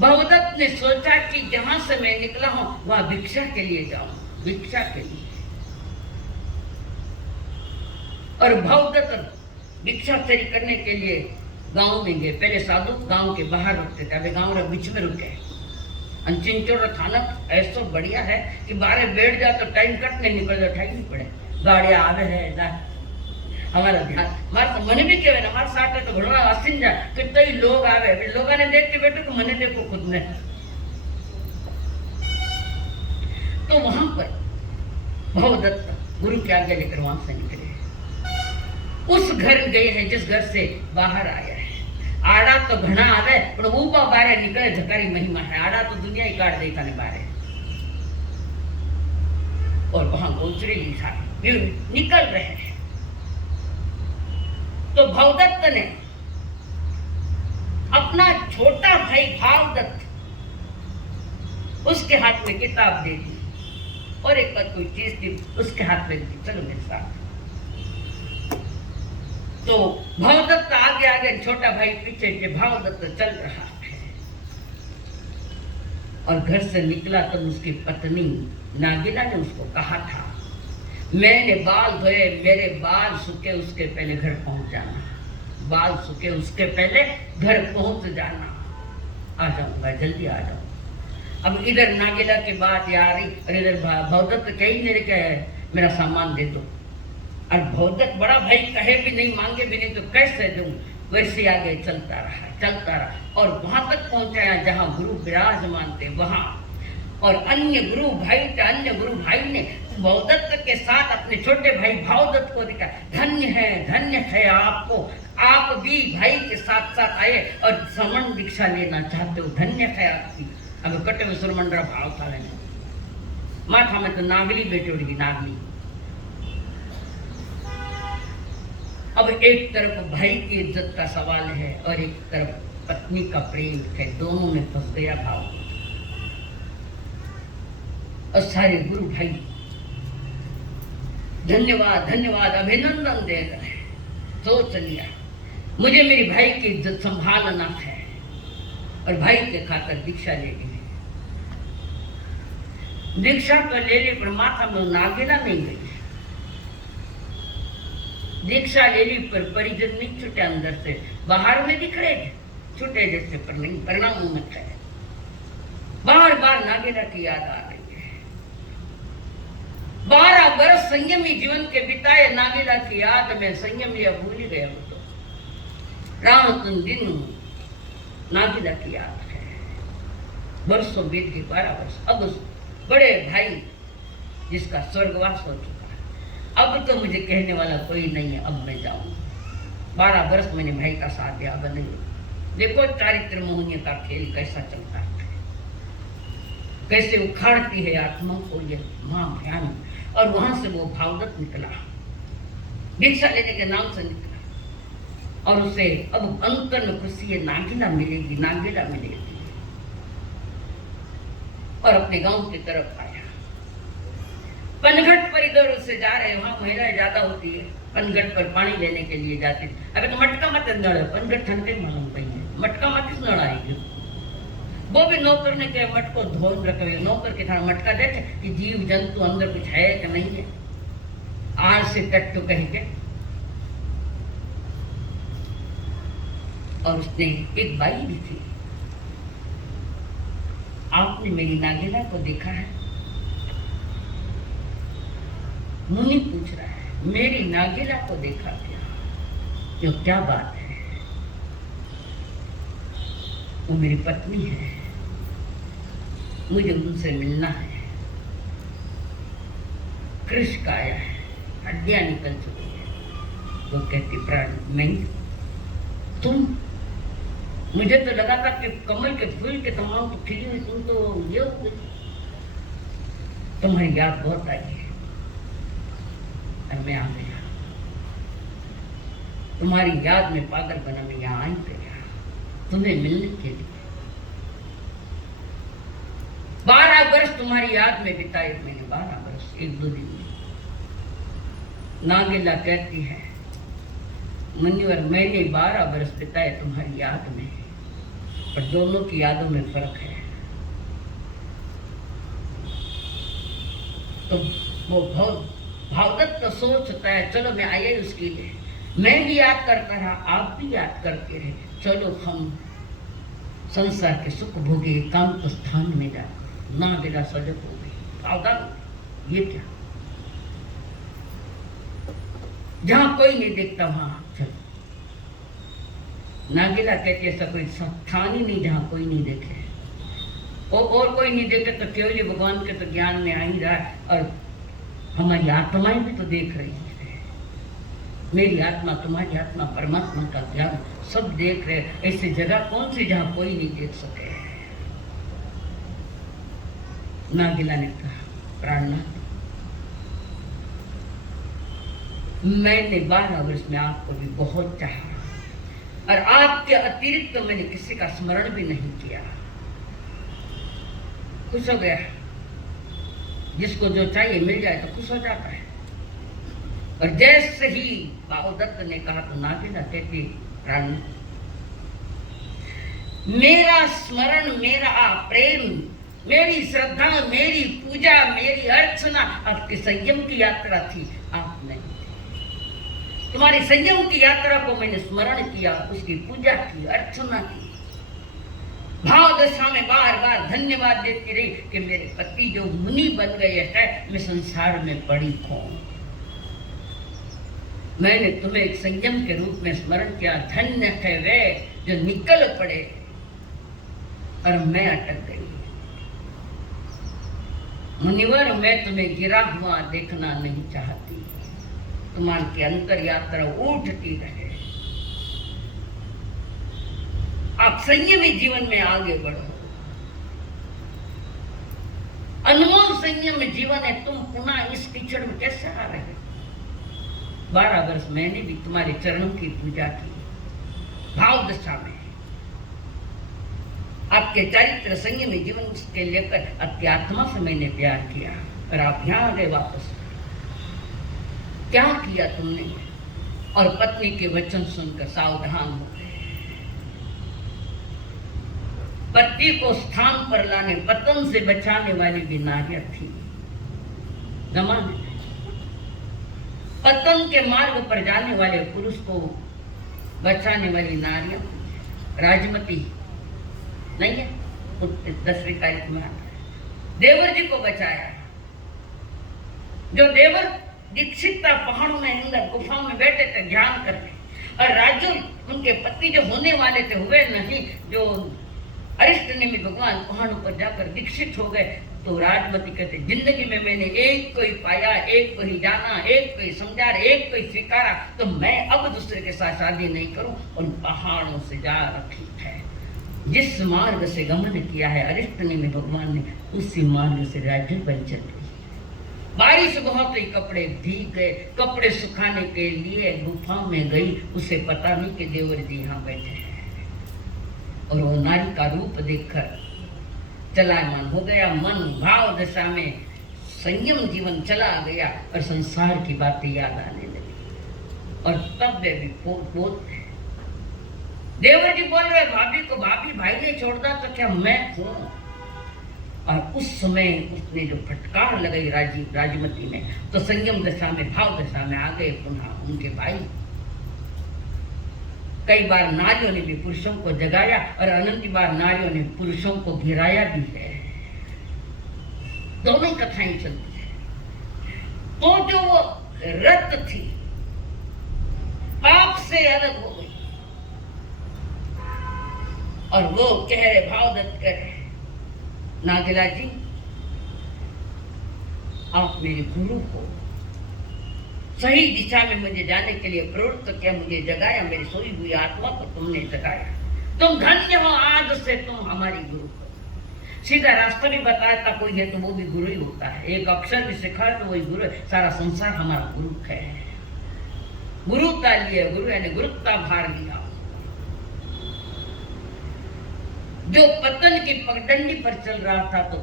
भवदत्त ने सोचा कि जहां से मैं निकला हूं वहां भिक्षा के लिए जाऊं, भिक्षा के लिए। और भवदत्त भिक्षाचरी करने के लिए गांव में गए। पहले साधु गांव के बाहर रुकते थे, अभी गांव के बीच में रुक गए। चिंचोर थाना ऐसा बढ़िया है कि बाहर बैठ जाओ तो टाइम कट नहीं निकल जाए, उठाई नहीं पड़े, गाड़ियां आवे है। हमारा ध्यान मारे मन भी कहे ना, हमारे साथ तो घोड़ा आसीन जाए, कितने ही लोग आवे, लोगों ने देख के बैठो तो मने देखो खुद में। तो वहां पर भवदत्त गुरु के आगे लेकर वहां से निकले। उस घर गए हैं जिस घर से बाहर आया है। आड़ा तो घना आवे पर ऊपा बारे निकले, झकारी महिमा है। आड़ा तो दुनिया ही काट देता ने बारे। और वहां गोचरी लिखा निकल रहे हैं। तो भवदत्त ने अपना छोटा भाई भावदत्त, उसके हाथ में किताब दे दी और एक बार कोई चीज थी उसके हाथ में दी, चलो मेरे साथ। तो भवदत्त आगे आगे, छोटा भाई पीछे से, भवदत्त चल रहा है। और घर से निकला तब उसकी पत्नी नागिना ने उसको कहा था, मैंने बाल धोए, मेरे बाल सूखे उसके पहले घर पहुंच जाना, बाल सूखे उसके पहले घर पहुंच जाना। आ जाऊंगा, जल्दी आ जाऊंगा। अब इधर नागिना की बात आ रही और इधर भवदत्त कहीं मेरे कहे मेरा सामान दे दो। और भवदत्त बड़ा भाई कहे भी नहीं, मांगे भी नहीं, तो कैसे दूं। वैसे आगे चलता रहा और वहां तक पहुंचाया जहां गुरु विराजमान थे वहां। और अन्य गुरु भाई ने भवदत्त के साथ अपने छोटे भाई भावदत्त को देखा। धन्य है आपको, आप भी भाई के साथ साथ आए और समण दीक्षा लेना चाहते हो, धन्य है आपकी। अब कटे में सुरमंडरा भाव था लेने, माथा में तो नागली बैठी उड़गी, नागली। अब एक तरफ भाई की इज्जत का सवाल है और एक तरफ पत्नी का प्रेम है, दोनों में फंस गया भाव। और सारे गुरु भाई धन्यवाद अभिनंदन दे रहे। सोच लिया मुझे मेरी भाई की इज्जत संभालना है और भाई के खातर दीक्षा लेनी है। दीक्षा तो ले ली पर माथा में नागिना नहीं गई। दीक्षा ले ली पर परिजन नहीं छूटे, अंदर से बाहर में दिख रहे थे छूटे जैसे, पर नहीं, परिणाम मत है। बार बार नागिना की याद आ रही है। 12 वर्ष संयमी जीवन के बिताए नागिना की याद में, संयम या भूल ही गया वो तो। रात दिन नागिना की याद है। वर्षों बीत गए, 12 वर्ष। अब उस बड़े भाई जिसका स्वर्गवास हो चुका, अब तो मुझे कहने वाला कोई नहीं है, अब मैं जाऊं। 12 वर्ष मैंने भाई का साथ दिया, अब नहीं। देखो चारित्र मोहनिया का खेल कैसा चलता है, कैसे उखाड़ती है आत्मा को ये मां भयान। और वहां से वो भावदत्त निकला, दीक्षा लेने के नाम से निकला और उसे अब अंतर में खुशी है, नागिना मिलेगी। और अपने गांव की तरफ आया। पनघट पर इधर से जा रहे, वहां महिलाएं ज्यादा होती है, पनघट पर पानी लेने के लिए जाती। अबे तो मटका मत नड़, पनघट ठंडे मालूम पड़ी है, मटका मत नड़ आएगी। वो भी नौकर ने के मटको धोन रखे, नौकर के थाना मटका देखे कि जीव जंतु अंदर कुछ है कि नहीं है, आज से तट तो कह के। और उसने एक बाई भी थी, आपने मेरी नागिला को देखा है? मुनि पूछ रहा है, मेरी नागिला को देखा क्या? क्यों, क्या बात है? वो मेरी पत्नी है, मुझे उनसे मिलना है। कृष का आया है, हड्डियां निकल चुकी है। वो कहती, प्राण नहीं, तुम, मुझे तो लगा था कि कमल के फूल के तमाम तो खिली हुई, तुम तो ये हो गई। तुम्हारी याद बहुत आई है और मैं आ गया, तुम्हारी याद में पागल बना मैं यहाँ आई गया तुम्हें मिलने के लिए। 12 वर्ष तुम्हारी याद में बिताए मैंने, 12 वर्ष 1-2 दिन में। नागिला कहती है, मुनिवर मैंने 12 वर्ष बिताए तुम्हारी याद में, पर दोनों की यादों में फर्क है। तो वो बहुत भावदत्त तो सोचता है, चलो मैं आई उसके लिए, मैं भी याद करता रहा, आप भी याद करते रहे, चलो हम संसार के सुख भोगे, एकांत स्थान में जाकर। नागिला सजग हो गई, सावधान, ये क्या, जहां कोई नहीं देखता वहां चलो। नागिला कहती ऐसा कोई स्थान ही नहीं जहां कोई नहीं देखे, और कोई नहीं देखे तो केवल भगवान के तो ज्ञान में आ ही रहा है, और हमारी आत्माएं भी तो देख रही है। मेरी आत्मा, तुम्हारी आत्मा, परमात्मा का ज्ञान सब देख रहे। ऐसी जगह कौन सी जहां कोई नहीं देख सके? नागिला ने कहा, प्राणनाथ, मैंने 12 वर्ष में आपको भी बहुत चाहा, और आपके अतिरिक्त तो मैंने किसी का स्मरण भी नहीं किया। खुश हो गया, जिसको जो चाहिए मिल जाए तो खुश हो जाता है। और जैसे ही भावदत्त ने कहा तो नागिला कहती, प्राण, मेरा स्मरण, मेरा प्रेम, मेरी श्रद्धा, मेरी पूजा, मेरी अर्चना आपके संयम की यात्रा थी, आप नहीं थे। तुम्हारी संयम की यात्रा को मैंने स्मरण किया, उसकी पूजा की, अर्चना की, भाव दशा में बार बार धन्यवाद देती रही कि मेरे पति जो मुनि बन गए हैं, मैं संसार में पड़ी कौन। मैंने तुम्हें एक संयम के रूप में स्मरण किया, धन्य है वे जो निकल पड़े और मैं अटक गई। मुनिवर, मैं तुम्हें गिरा हुआ देखना नहीं चाहती, तुम्हारी अंतर यात्रा उठती रहे, आप संयमी जीवन में आगे बढ़ो। अनमोल संयम जीवन है, तुम पुनः इस कीचड़ में कैसे आ रहे? 12 वर्ष मैंने भी तुम्हारे चरणों की पूजा की, भाव दशा में, आपके चरित्र संयमी जीवन के लेकर आपकी आत्मा से मैंने प्यार किया, और आप यहाँ आ गए वापस। क्या किया तुमने? और पत्नी के वचन सुनकर सावधान हो गए। पति को स्थान पर लाने, पतन से बचाने वाली भी नारियां थी जमाने। पतन के मार्ग पर जाने वाले पुरुष को बचाने वाली नारियां राजमती नहीं है, 10वीं तारीख में देवर जी को बचाया। जो देवर दीक्षित था, पहाड़ों में अंदर गुफाओं में बैठे थे ध्यान करके, और राजू उनके पति जो होने वाले थे हुए नहीं, जो अरिष्ट नेमी भगवान पहाड़ों पर जाकर दीक्षित हो गए। तो राजमती कहते, जिंदगी में मैंने एक को ही पाया, एक को ही जाना, एक को ही समझा, एक को ही स्वीकारा, तो मैं अब दूसरे के साथ शादी नहीं करूं। उन पहाड़ों से जा रखी है, जिस मार्ग से गमन किया है अरिष्ट नेमी भगवान ने, उसी मार्ग से राज्य बन चल गई। बारिश बहुत हुई, कपड़े भीग गए, कपड़े सुखाने के लिए गुफा में गई, उसे पता नहीं कि देवर जी यहाँ बैठे हैं। और वो नारी का रूप देखकर चलायमान हो गया, मन भाव दशा में संयम जीवन चला गया, और संसार की बातें याद आने लगी। और तब वे भी बोलते, देवर जी बोल रहे भाभी को, भाभी भाई ने छोड़ता तो क्या मैं हूं। और उस समय उसने जो फटकार लगाई राजमती ने, तो संयम दशा में, भाव दशा में आ गए पुनः उनके भाई। कई बार नारियों ने भी पुरुषों को जगाया और अनंत बार नारियों ने पुरुषों को गिराया भी है। दोनों ही कथाएं चलती है। तो जो वो रत थी पाप से अलग हो गई और वो कह रहे, भाव दत्त कह रहे, नागिला जी आप मेरे गुरु को सही दिशा में मुझे जाने के लिए प्रवृत्त किया, मुझे जगाया, मेरी सोई हुई आत्मा को तुमने जगाया। तुम धन्य हो, आज से तुम हमारी गुरु हो। सीधा रास्ता भी बताया था कोई है तो वो भी गुरु ही होता है। एक अक्षर भी सिखाया तो वही गुरु है। सारा संसार हमारा गुरु है। गुरुता लिए, गुरु यानी गुरुता भार लिया। जो पतन की पगडंडी पर चल रहा था तो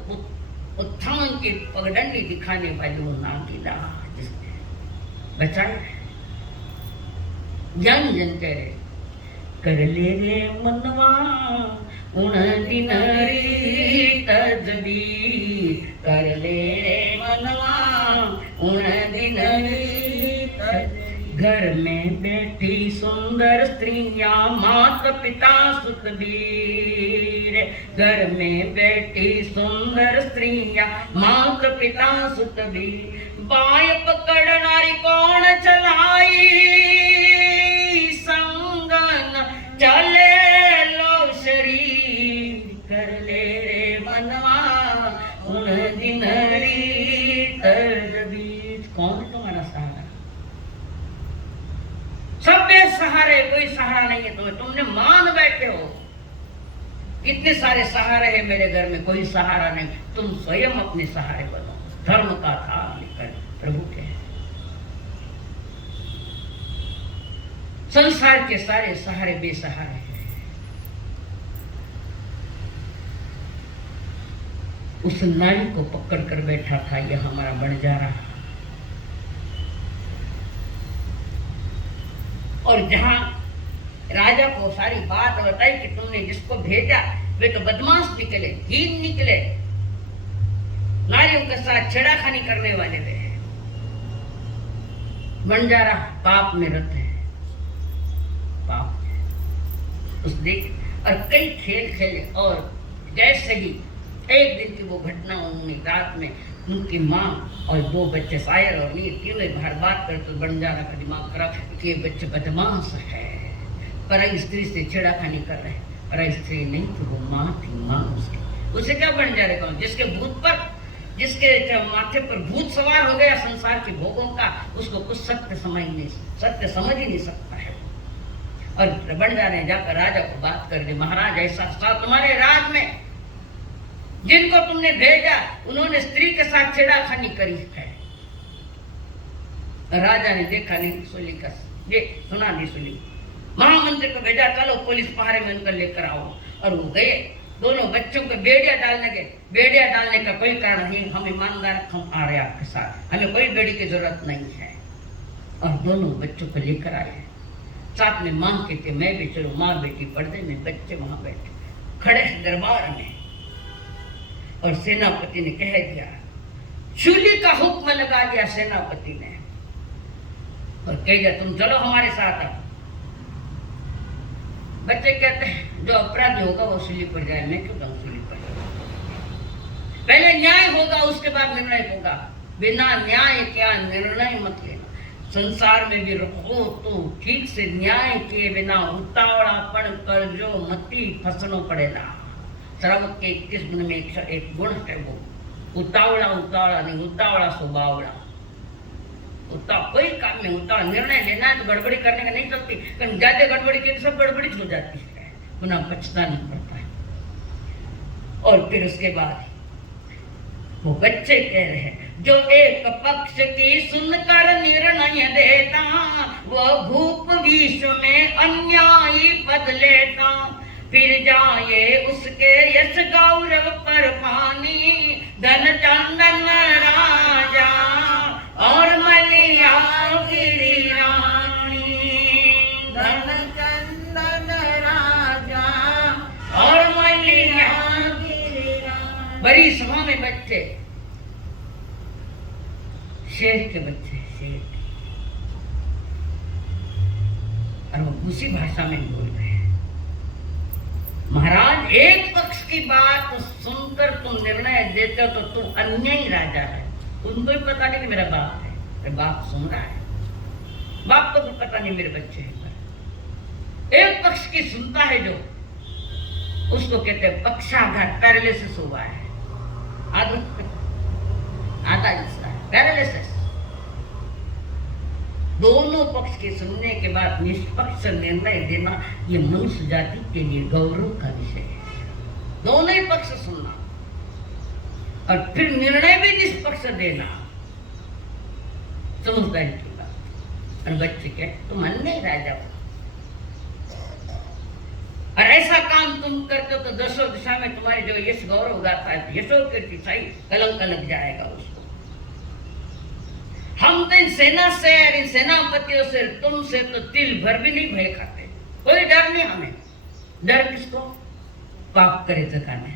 उत्थान की पगडंडी दिखाने वाली वो नागिला जिसने बचाया। ज्ञान जन कह रहे, कर ले रे मनवा उन दिन री तजबीर, कर ले रे मनवा उन दिन री तजबीर। घर में बैठी सुंदर स्त्रियां माता पिता सुतबीर, घर में बैठी सुंदर स्त्रियां माता पिता सुतबीर। बाय पकड़नारी कौन चलाई, संगन चले लो शरीर, कर ले रे मनवा उन दिन री तजबीर। कौन है तुम्हारा सहारा? सब बेसहारे, कोई सहारा नहीं है तुम्हें, तुमने मान बैठे हो। इतने सारे सहारे हैं मेरे घर में, कोई सहारा नहीं। तुम स्वयं अपने सहारे बनो। धर्म का था लेकर प्रभु के। संसार के सारे सहारे बेसहारे हैं। उस नारी को पकड़ कर बैठा था यह हमारा बंजारा। और जहां राजा को सारी बात बताई कि तुमने जिसको भेजा वे तो बदमाश निकले, हीन निकले, नारियों के साथ छेड़ाखानी करने वाले वे। बंजारा पाप में रत है, पाप उसने और कई खेल खेले। और जैसे ही एक दिन की वो घटना उन्होंने रात में उनकी माँ और दो बच्चे शायर और नीर तीनों बाहर बात करते तो बंजारा का दिमाग खराब कि ये बच्चे बदमाश है, पराई स्त्री से छेड़ाखानी कर रहे हैं। पराई स्त्री नहीं थी, वो माँ थी। माँ उसकी, उसे क्या बंजारे का, जिसके भूत पर, जिसके माथे पर भूत सवार हो गया संसार के भोगों का, उसको कुछ सत्य समझ ही नहीं सकता है। और बंजारे जाकर राजा को बात कर दी, महाराज ऐसा तुम्हारे राज में जिनको तुमने भेजा उन्होंने स्त्री के साथ छेड़ाखानी करी है। राजा ने देखा नहीं सुली का, ये सुना नहीं सुली। महामंत्री को भेजा, चलो पुलिस पहरे में उनको लेकर आओ। और वो गए, दोनों बच्चों को बेड़िया डालने गए। बेड़िया डालने का कोई कारण नहीं, हम ईमानदार, हम आ रहे आपके साथ, हमें कोई बेड़ी की जरूरत नहीं है। और दोनों बच्चों को लेकर आए, साथ में मां के थे, मैं भी चलो। माँ बेटी पर्दे में, बच्चे वहां बैठे खड़े दरबार में। और सेनापति ने कह दिया, शूली का हुक्म लगा दिया सेनापति ने और कह दिया तुम चलो हमारे साथ। अब बच्चे कहते हैं जो अपराधी होगा वो शूली पर जाए। मैं क्यों जाऊं शूली पर? पहले न्याय होगा, उसके बाद निर्णय होगा। बिना न्याय क्या निर्णय मत लेना। संसार में भी रहो तो ठीक से न्याय किए बिना उतावड़ापन कर जो मती फसनो पड़ेगा। श्रम के 21 गुण में एक गुण है, वो उतावड़ा नहीं, उतावड़ा स्वभावड़ा। कोई काम में उतावड़ा, निर्णय लेना है तो गड़बड़ी करने का नहीं चलती, कारण ज्यादा गड़बड़ी की सब गड़बड़ी हो जाती है, पुनः पछताना पड़ता है। और फिर उसके बाद वो बच्चे कह रहे हैं, जो एक पक्ष की सुनकर निर्णय देता वह भूप विश्व में अन्यायी पद लेता। फिर जाए उसके यश गौरव पर पानी धन चंदन राजा और मलिया गिरी रानी। धन चंदन राजा शेर के बच्चे, शेर के। और वो उसी भाषा में बोल रहे हैं, महाराज एक पक्ष की बात सुनकर तुम निर्णय देते हो तो तुम अन्यायी राजा है। उनको भी पता नहीं कि मेरा बाप है, मेरा बाप सुन रहा है, बाप को भी पता नहीं मेरे बच्चे हैं। एक पक्ष की सुनता है जो, उसको कहते हैं पक्षाघात, पैरालिसिस हुआ है, आधा हिस्सा है पैरालिसिस। दोनों पक्ष के सुनने के बाद निष्पक्ष निर्णय देना ये मनुष्य जाति के लिए गौरव का विषय है। दोनों ही पक्ष सुनना और फिर निर्णय भी निष्पक्ष देना समझदारी की बात। और बच्चे के तुम अन्य राजा हो और ऐसा काम तुम करते हो तो दसों दिशा में तुम्हारे जो यश गौरव गाता है, यशो कीर्ति सही कलंक लग जाएगा उसको। हम तो इन सेना से और इन सेनापतियों से, तुमसे तो तिल भर भी नहीं भय खाते, कोई डर नहीं हमें। डर किसको? पाप करे जगाने।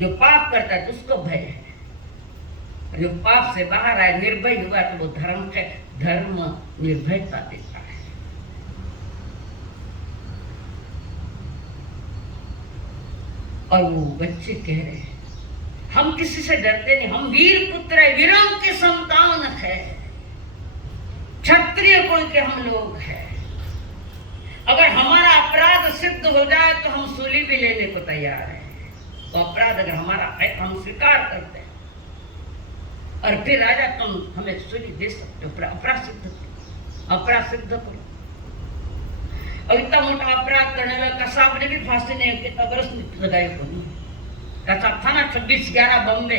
जो पाप करता है तो उसको भय है। जो पाप से बाहर आए, निर्भय हुआ तो वो धर्म है, धर्म निर्भयता देता है। और वो बच्चे कह रहे हैं हम किसी से डरते नहीं, हम वीर पुत्र है, वीरों के संतान है, क्षत्रिय कुल के हम लोग हैं। अगर हमारा अपराध सिद्ध हो जाए तो हम सूली भी लेने को तैयार हैं। तो अपराध अगर हमारा है हम स्वीकार करते हैं और फिर राजा तुम हमें सूली दे सकते हो, अपराध सिद्ध करो, अपराध सिद्ध करो। और इतना मोटा अपराध करने वाला कसाब ने भी फांसी नहीं, कितना बरस लगाई को कसाब था ना 26/11 बॉम्बे।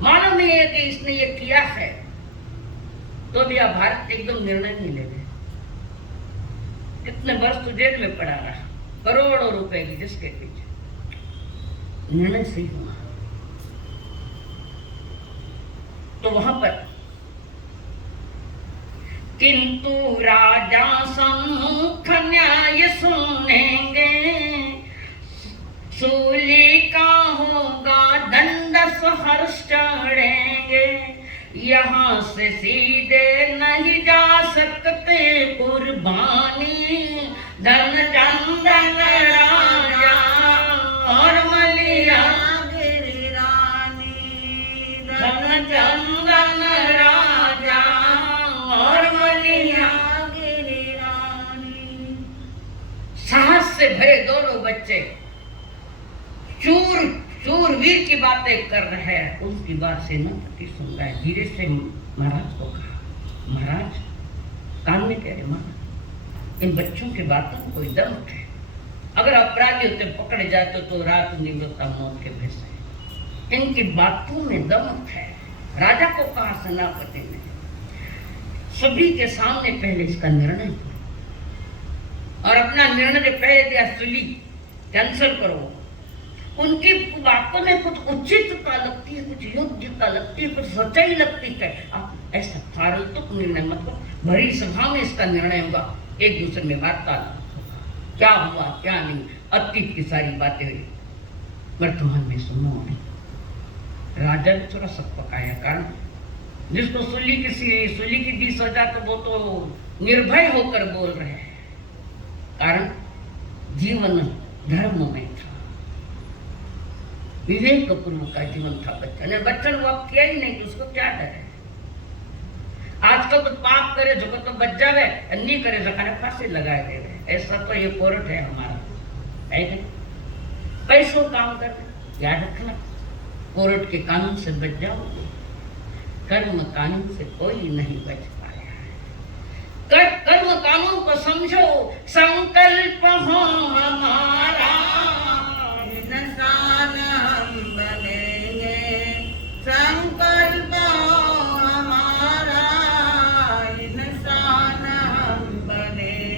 मालूम नहीं है कि इसने ये किया है तो भी आप भारत एकदम निर्णय नहीं ले रहे। कितने वर्ष तो जेल में पड़ा रहा, करोड़ों रुपए की, जिसके पीछे निर्णय सही हुआ। तो वहां पर किंतु राजा सम्मुख न्याय सुनेंगे, सूली का होगा दंड सहर्ष चढ़ेंगे। यहाँ से सीधे नहीं जा सकते कुर्बानी, धन चंदन राजा और मलिया गिरिरानी, धन चंदन राजा और मलिया गिरिरानी। साहस से भरे दोनों बच्चे शूरवीर की बातें कर रहे हैं। उनकी बात सेनापति सुन रहा है। धीरे से महाराज को कहा, महाराज कान में कह रहे, महाराज इन बच्चों की बातों में कोई दम है। अगर अपराधी होते पकड़े जाते तो रात निवृत्ता मौत के भय से। इनकी बातों में दम है। राजा को कहा सेनापति ने, सभी के सामने पहले इसका निर्णय करो और अपना निर्णय पहले दिया, सूली कैंसिल करो। उनकी बातों में कुछ उचितता लगती है, कुछ योग्यता लगती है, कुछ सच्चाई लगती है। आप ऐसा फालतू निर्णय मत करो। भरी सभा में इसका निर्णय होगा, एक दूसरे में वार्तालाप होगा, क्या हुआ क्या नहीं, अतीत की सारी बातें हुई, वर्तमान में सुनो नहीं। राजा ने थोड़ा सब पकाया, कारण जिसको सूली की 20 सजा तो वो तो निर्भय होकर बोल रहे हैं, कारण जीवन धर्म में था, विवेक पूर्व का जीवन था। बच्चन वो अब किया ही नहीं, उसको क्या डर है। आजकल तो पाप करे जो तो बच जावे, नहीं करे जो फांसी लगाए दे रहे। ऐसा तो ये कोर्ट है हमारा, है नहीं? पैसों काम करना, याद रखना, कोर्ट के कानून से बच जाओगे, कर्म कानून से कोई नहीं बच पाया है। कर्म कानून को समझो, संकल्प हो हमारा